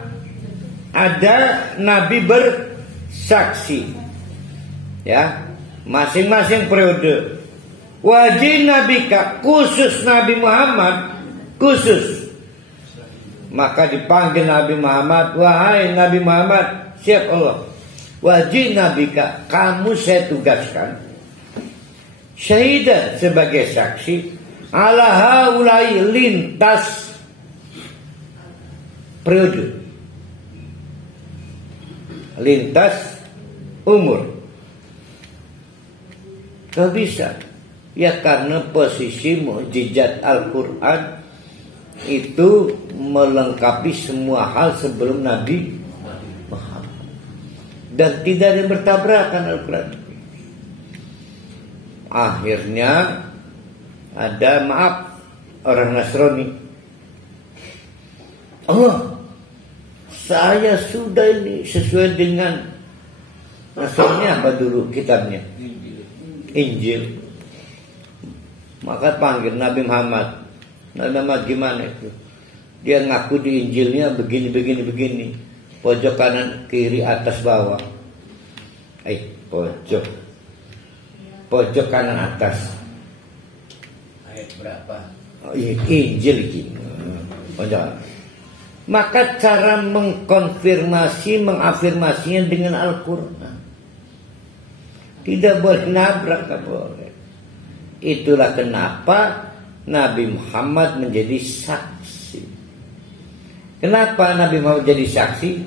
ada nabi bersaksi. Ya, masing-masing periode. Wajib nabika, khusus Nabi Muhammad, khusus. Maka dipanggil Nabi Muhammad, wahai Nabi Muhammad, siap Allah. Wajib nabika, kamu saya tugaskan syahidah sebagai saksi ala haulai lintas periode, lintas umur. Gak bisa. Ya karena posisi mukjizat Al-Quran itu melengkapi semua hal sebelum Nabi Muhammad. Dan tidak ada yang bertabrakan Al-Quran. Akhirnya ada orang Nasrani. Oh, saya sudah ini sesuai dengan Nasrani apa dulu kitabnya? Injil. Maka panggil Nabi Muhammad. Nabi Muhammad gimana itu? Dia ngaku di Injilnya begini. Pojok kanan, kiri, atas, bawah. Pojok kanan atas. Ayat berapa? Oh, Injil ini. Maka cara mengafirmasinya dengan Al-Quran. Tidak boleh nabrak, tak boleh. Itulah kenapa Nabi Muhammad menjadi saksi. Kenapa Nabi Muhammad jadi saksi?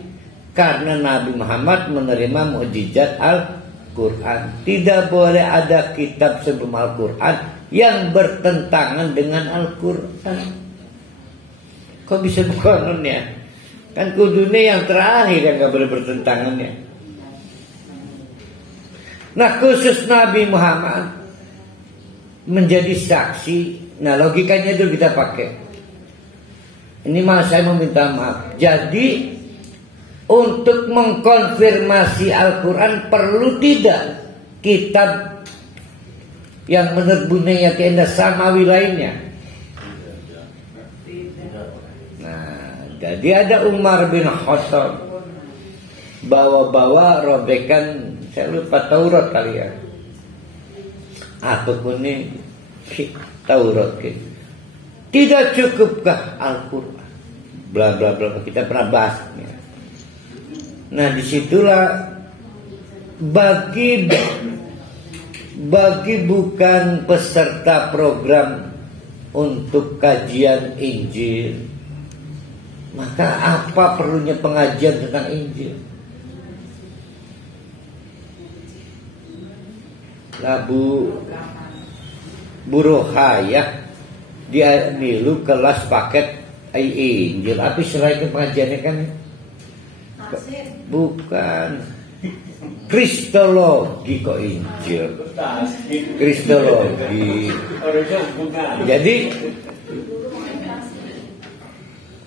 Karena Nabi Muhammad menerima mukjizat Al-Quran. Tidak boleh ada kitab sebelum Al-Quran yang bertentangan dengan Al-Quran. Kok bisa bukan ya? Kan kudunya yang terakhir yang gak boleh bertentangannya. Nah khusus Nabi Muhammad menjadi saksi. Nah logikanya itu kita pakai. Ini malah saya meminta maaf. Jadi untuk mengkonfirmasi Al-Quran perlu tidak kitab yang menurut Bunayat Indah Samawi lainnya. Nah jadi ada Umar bin Khattab bawa-bawa robekan, saya lupa Taurat kali ya. Apapun ini Taurat gitu. Tidak cukupkah Al-Quran? Bla bla bla, kita pernah bahasnya. Nah disitulah bagi bukan peserta program untuk kajian Injil, maka apa perlunya pengajian tentang Injil? Bu Rohayah dia nilu kelas paket Injil, tapi selain pengajiannya kan bukan Kristologi kok Injil, Kristologi. Jadi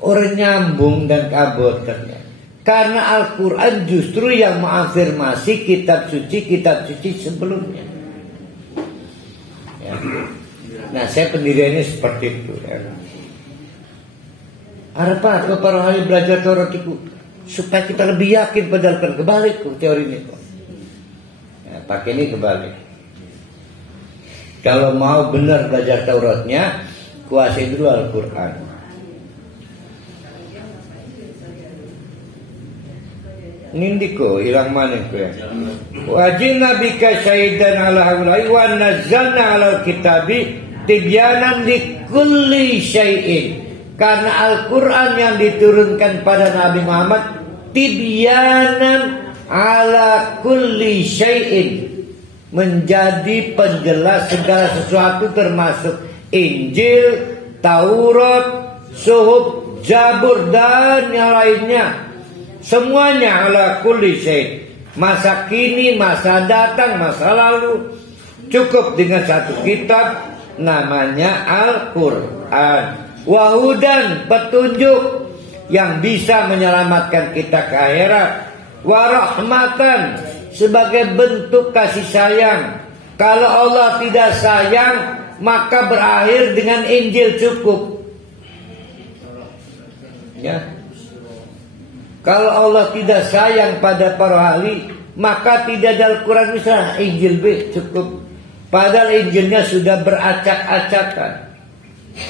orang nyambung dan kabotannya. Karena Al-Quran justru yang mengafirmasi kitab suci sebelumnya. Ya. Nah saya pendiriannya seperti itu ya. Apa para ahli belajar Taurat itu supaya kita lebih yakin pada Al-Quran. Kebalik teori ini ya, pakai ini kebalik. Kalau mau benar belajar Tauratnya, kuasai dulu Al-Quran. Nindiko hilang mana itu ya? Wajina bika syahidan ala haulai wa nazzalna ala kitabi tibyanan likulli syai'in. Karena Al-Quran yang diturunkan pada Nabi Muhammad tibyanan ala kulli syai'in, menjadi penjelas segala sesuatu termasuk Injil, Taurat, Suhuf, Zabur dan yang lainnya. Semuanya ala kulli syai'. Masa kini, masa datang, masa lalu. Cukup dengan satu kitab namanya Al-Quran. Wahudan, petunjuk yang bisa menyelamatkan kita ke akhirat. Warahmatan, sebagai bentuk kasih sayang. Kalau Allah tidak sayang, maka berakhir dengan Injil cukup. Ya. Kalau Allah tidak sayang pada para ahli, maka tidak ada Al-Quran, bisa Injil B cukup. Padahal Injilnya sudah beracak-acakan.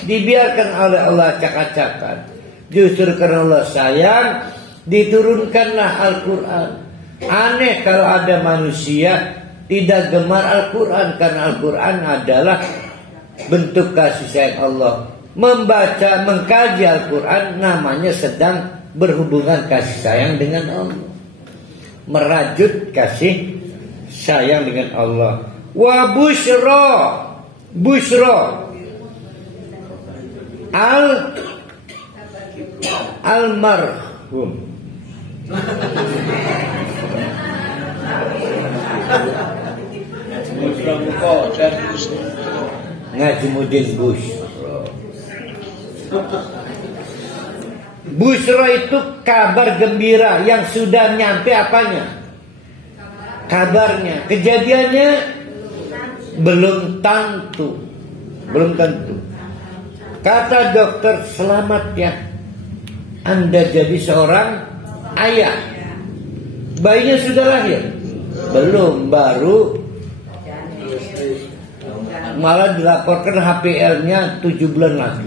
Dibiarkan oleh Allah acak-acakan. Justru karena Allah sayang, diturunkanlah Al-Quran. Aneh kalau ada manusia tidak gemar Al-Quran, karena Al-Quran adalah bentuk kasih sayang Allah. Membaca, mengkaji Al-Quran namanya sedang berhubungan kasih sayang dengan Allah, merajut kasih sayang dengan Allah. Wa busyra almarhum. Najmuddin Busyra. Busyra itu kabar gembira yang sudah nyampe apanya? Kabarnya. Kejadiannya belum tentu. Kata dokter, selamat ya, Anda jadi seorang ayah. Bayinya sudah lahir? Belum, baru. Malah dilaporkan HPL-nya 7 bulan lagi.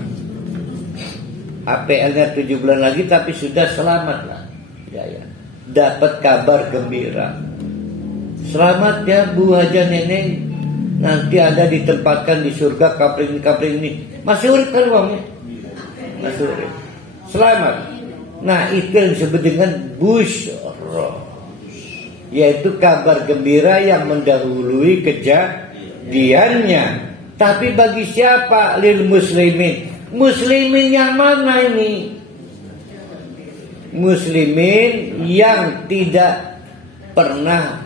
HPL-nya 7 bulan lagi, tapi sudah selamat lah. Ya. Dapat kabar gembira. Selamat ya Bu Haja Neneng, nanti Anda ditempatkan di surga kapling ini. Masih urip kan uangnya? Masih urip. Selamat. Nah, itu yang disebut dengan busyra, yaitu kabar gembira yang mendahului kejadiannya. Tapi bagi siapa? Lil muslimin. Muslimin yang mana ini? Muslimin yang tidak pernah.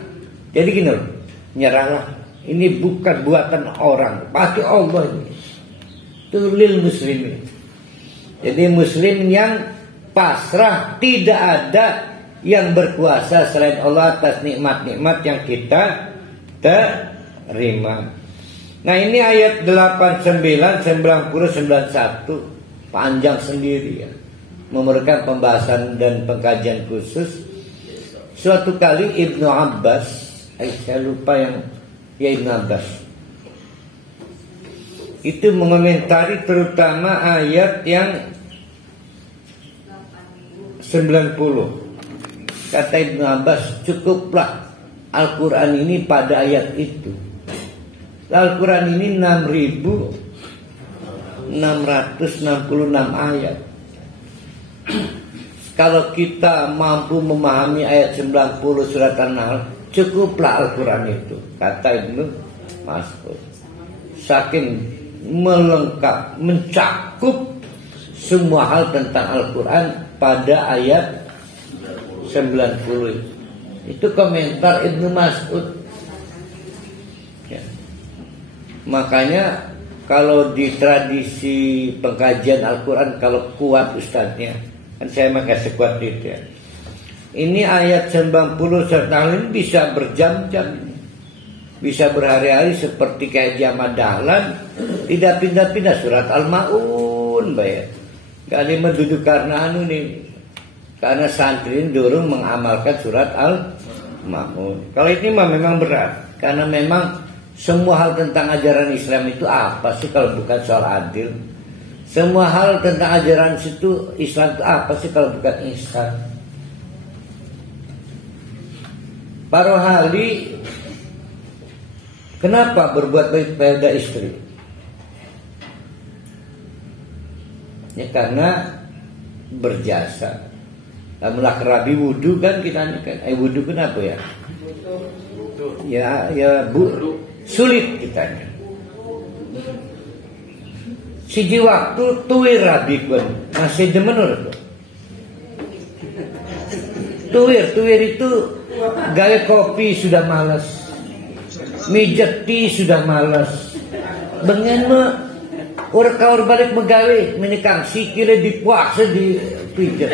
Jadi gini loh, nyerahlah. Ini bukan buatan orang, pasti Allah ini. Itu lil muslimin. Jadi muslim yang pasrah, tidak ada yang berkuasa selain Allah atas nikmat-nikmat yang kita terima. Nah, ini ayat 89, 90, 91 panjang sendiri ya, memerlukan pembahasan dan pengkajian khusus. Suatu kali Ibnu Abbas, saya lupa yang ya, Ibnu Abbas itu mengomentari terutama ayat yang 90. Kata Ibnu Abbas, cukuplah Al-Quran ini pada ayat itu. Al-Quran ini 6.666 ayat. Kalau kita mampu memahami ayat 90 surat An-Nahl, cukuplah Al-Quran itu, kata Ibnu Mas'ud. Saking melengkap, mencakup semua hal tentang Al-Quran pada ayat 90. Itu komentar Ibnu Mas'ud ya. Makanya kalau di tradisi pengkajian Al-Quran, kalau kuat ustadznya, kan saya maka sekuat itu ya, ini ayat 90 serta ini bisa berjam-jam, bisa berhari-hari seperti kayak jamaah dahlan, tidak pindah-pindah surat Al-Maun bayar. Kalimat duduk karena nih, karena santri dorong mengamalkan surat Al-Maun. Kalau ini memang berat, karena memang semua hal tentang ajaran Islam itu apa sih kalau bukan soal adil? Semua hal tentang ajaran situ Islam itu apa sih kalau bukan ihsan? Para ahli kenapa berbuat baik pada istri? Ya karena berjasa. Lamulah kerabi wudu kan kita kan, wudu kenapa ya? Ya bu, sulit kitanya. Siji waktu tuwir rabi pun masih demen tuh. Tuwir itu gawe kopi sudah malas, mijeti sudah malas, bengen mah orang kaur balik megawe menikang sikile dipuaksa di pijet,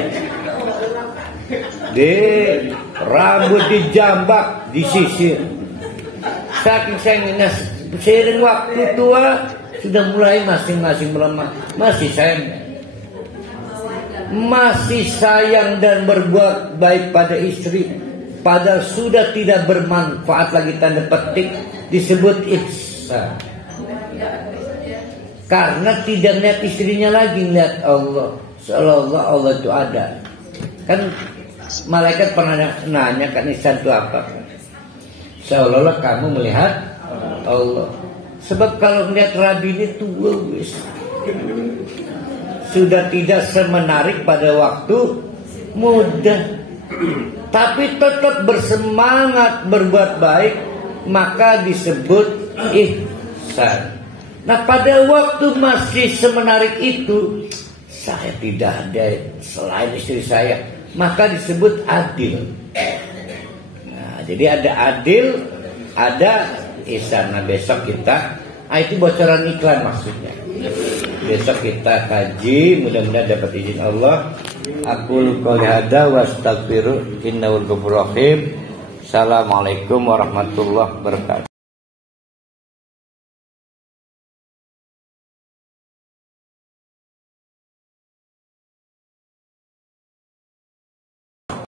rambut dijambak disisir, saking sayangnya seiring waktu tua sudah mulai masing-masing melemah, masih sayang dan berbuat baik pada istri, padahal sudah tidak bermanfaat lagi, tanda petik disebut ihsan. Karena tidak lihat istrinya lagi, lihat Allah. Seolah-olah Allah itu ada. Kan malaikat pernah nanya kan, ihsan itu apa? Seolah-olah kamu melihat Allah. Sebab kalau melihat Rabi ini tua wis, sudah tidak semenarik pada waktu mudah. Tapi tetap bersemangat berbuat baik, maka disebut ihsan. Nah, pada waktu masih semenarik itu, saya tidak ada selain istri saya, maka disebut adil. Nah, jadi ada adil, ada ihsan. Nah, besok kita, itu bocoran iklan maksudnya. Besok kita kaji, mudah-mudahan dapat izin Allah. Aqulu qouli hadza wa astaghfiru innahu ghafurur rahim. Assalamualaikum warahmatullahi wabarakatuh.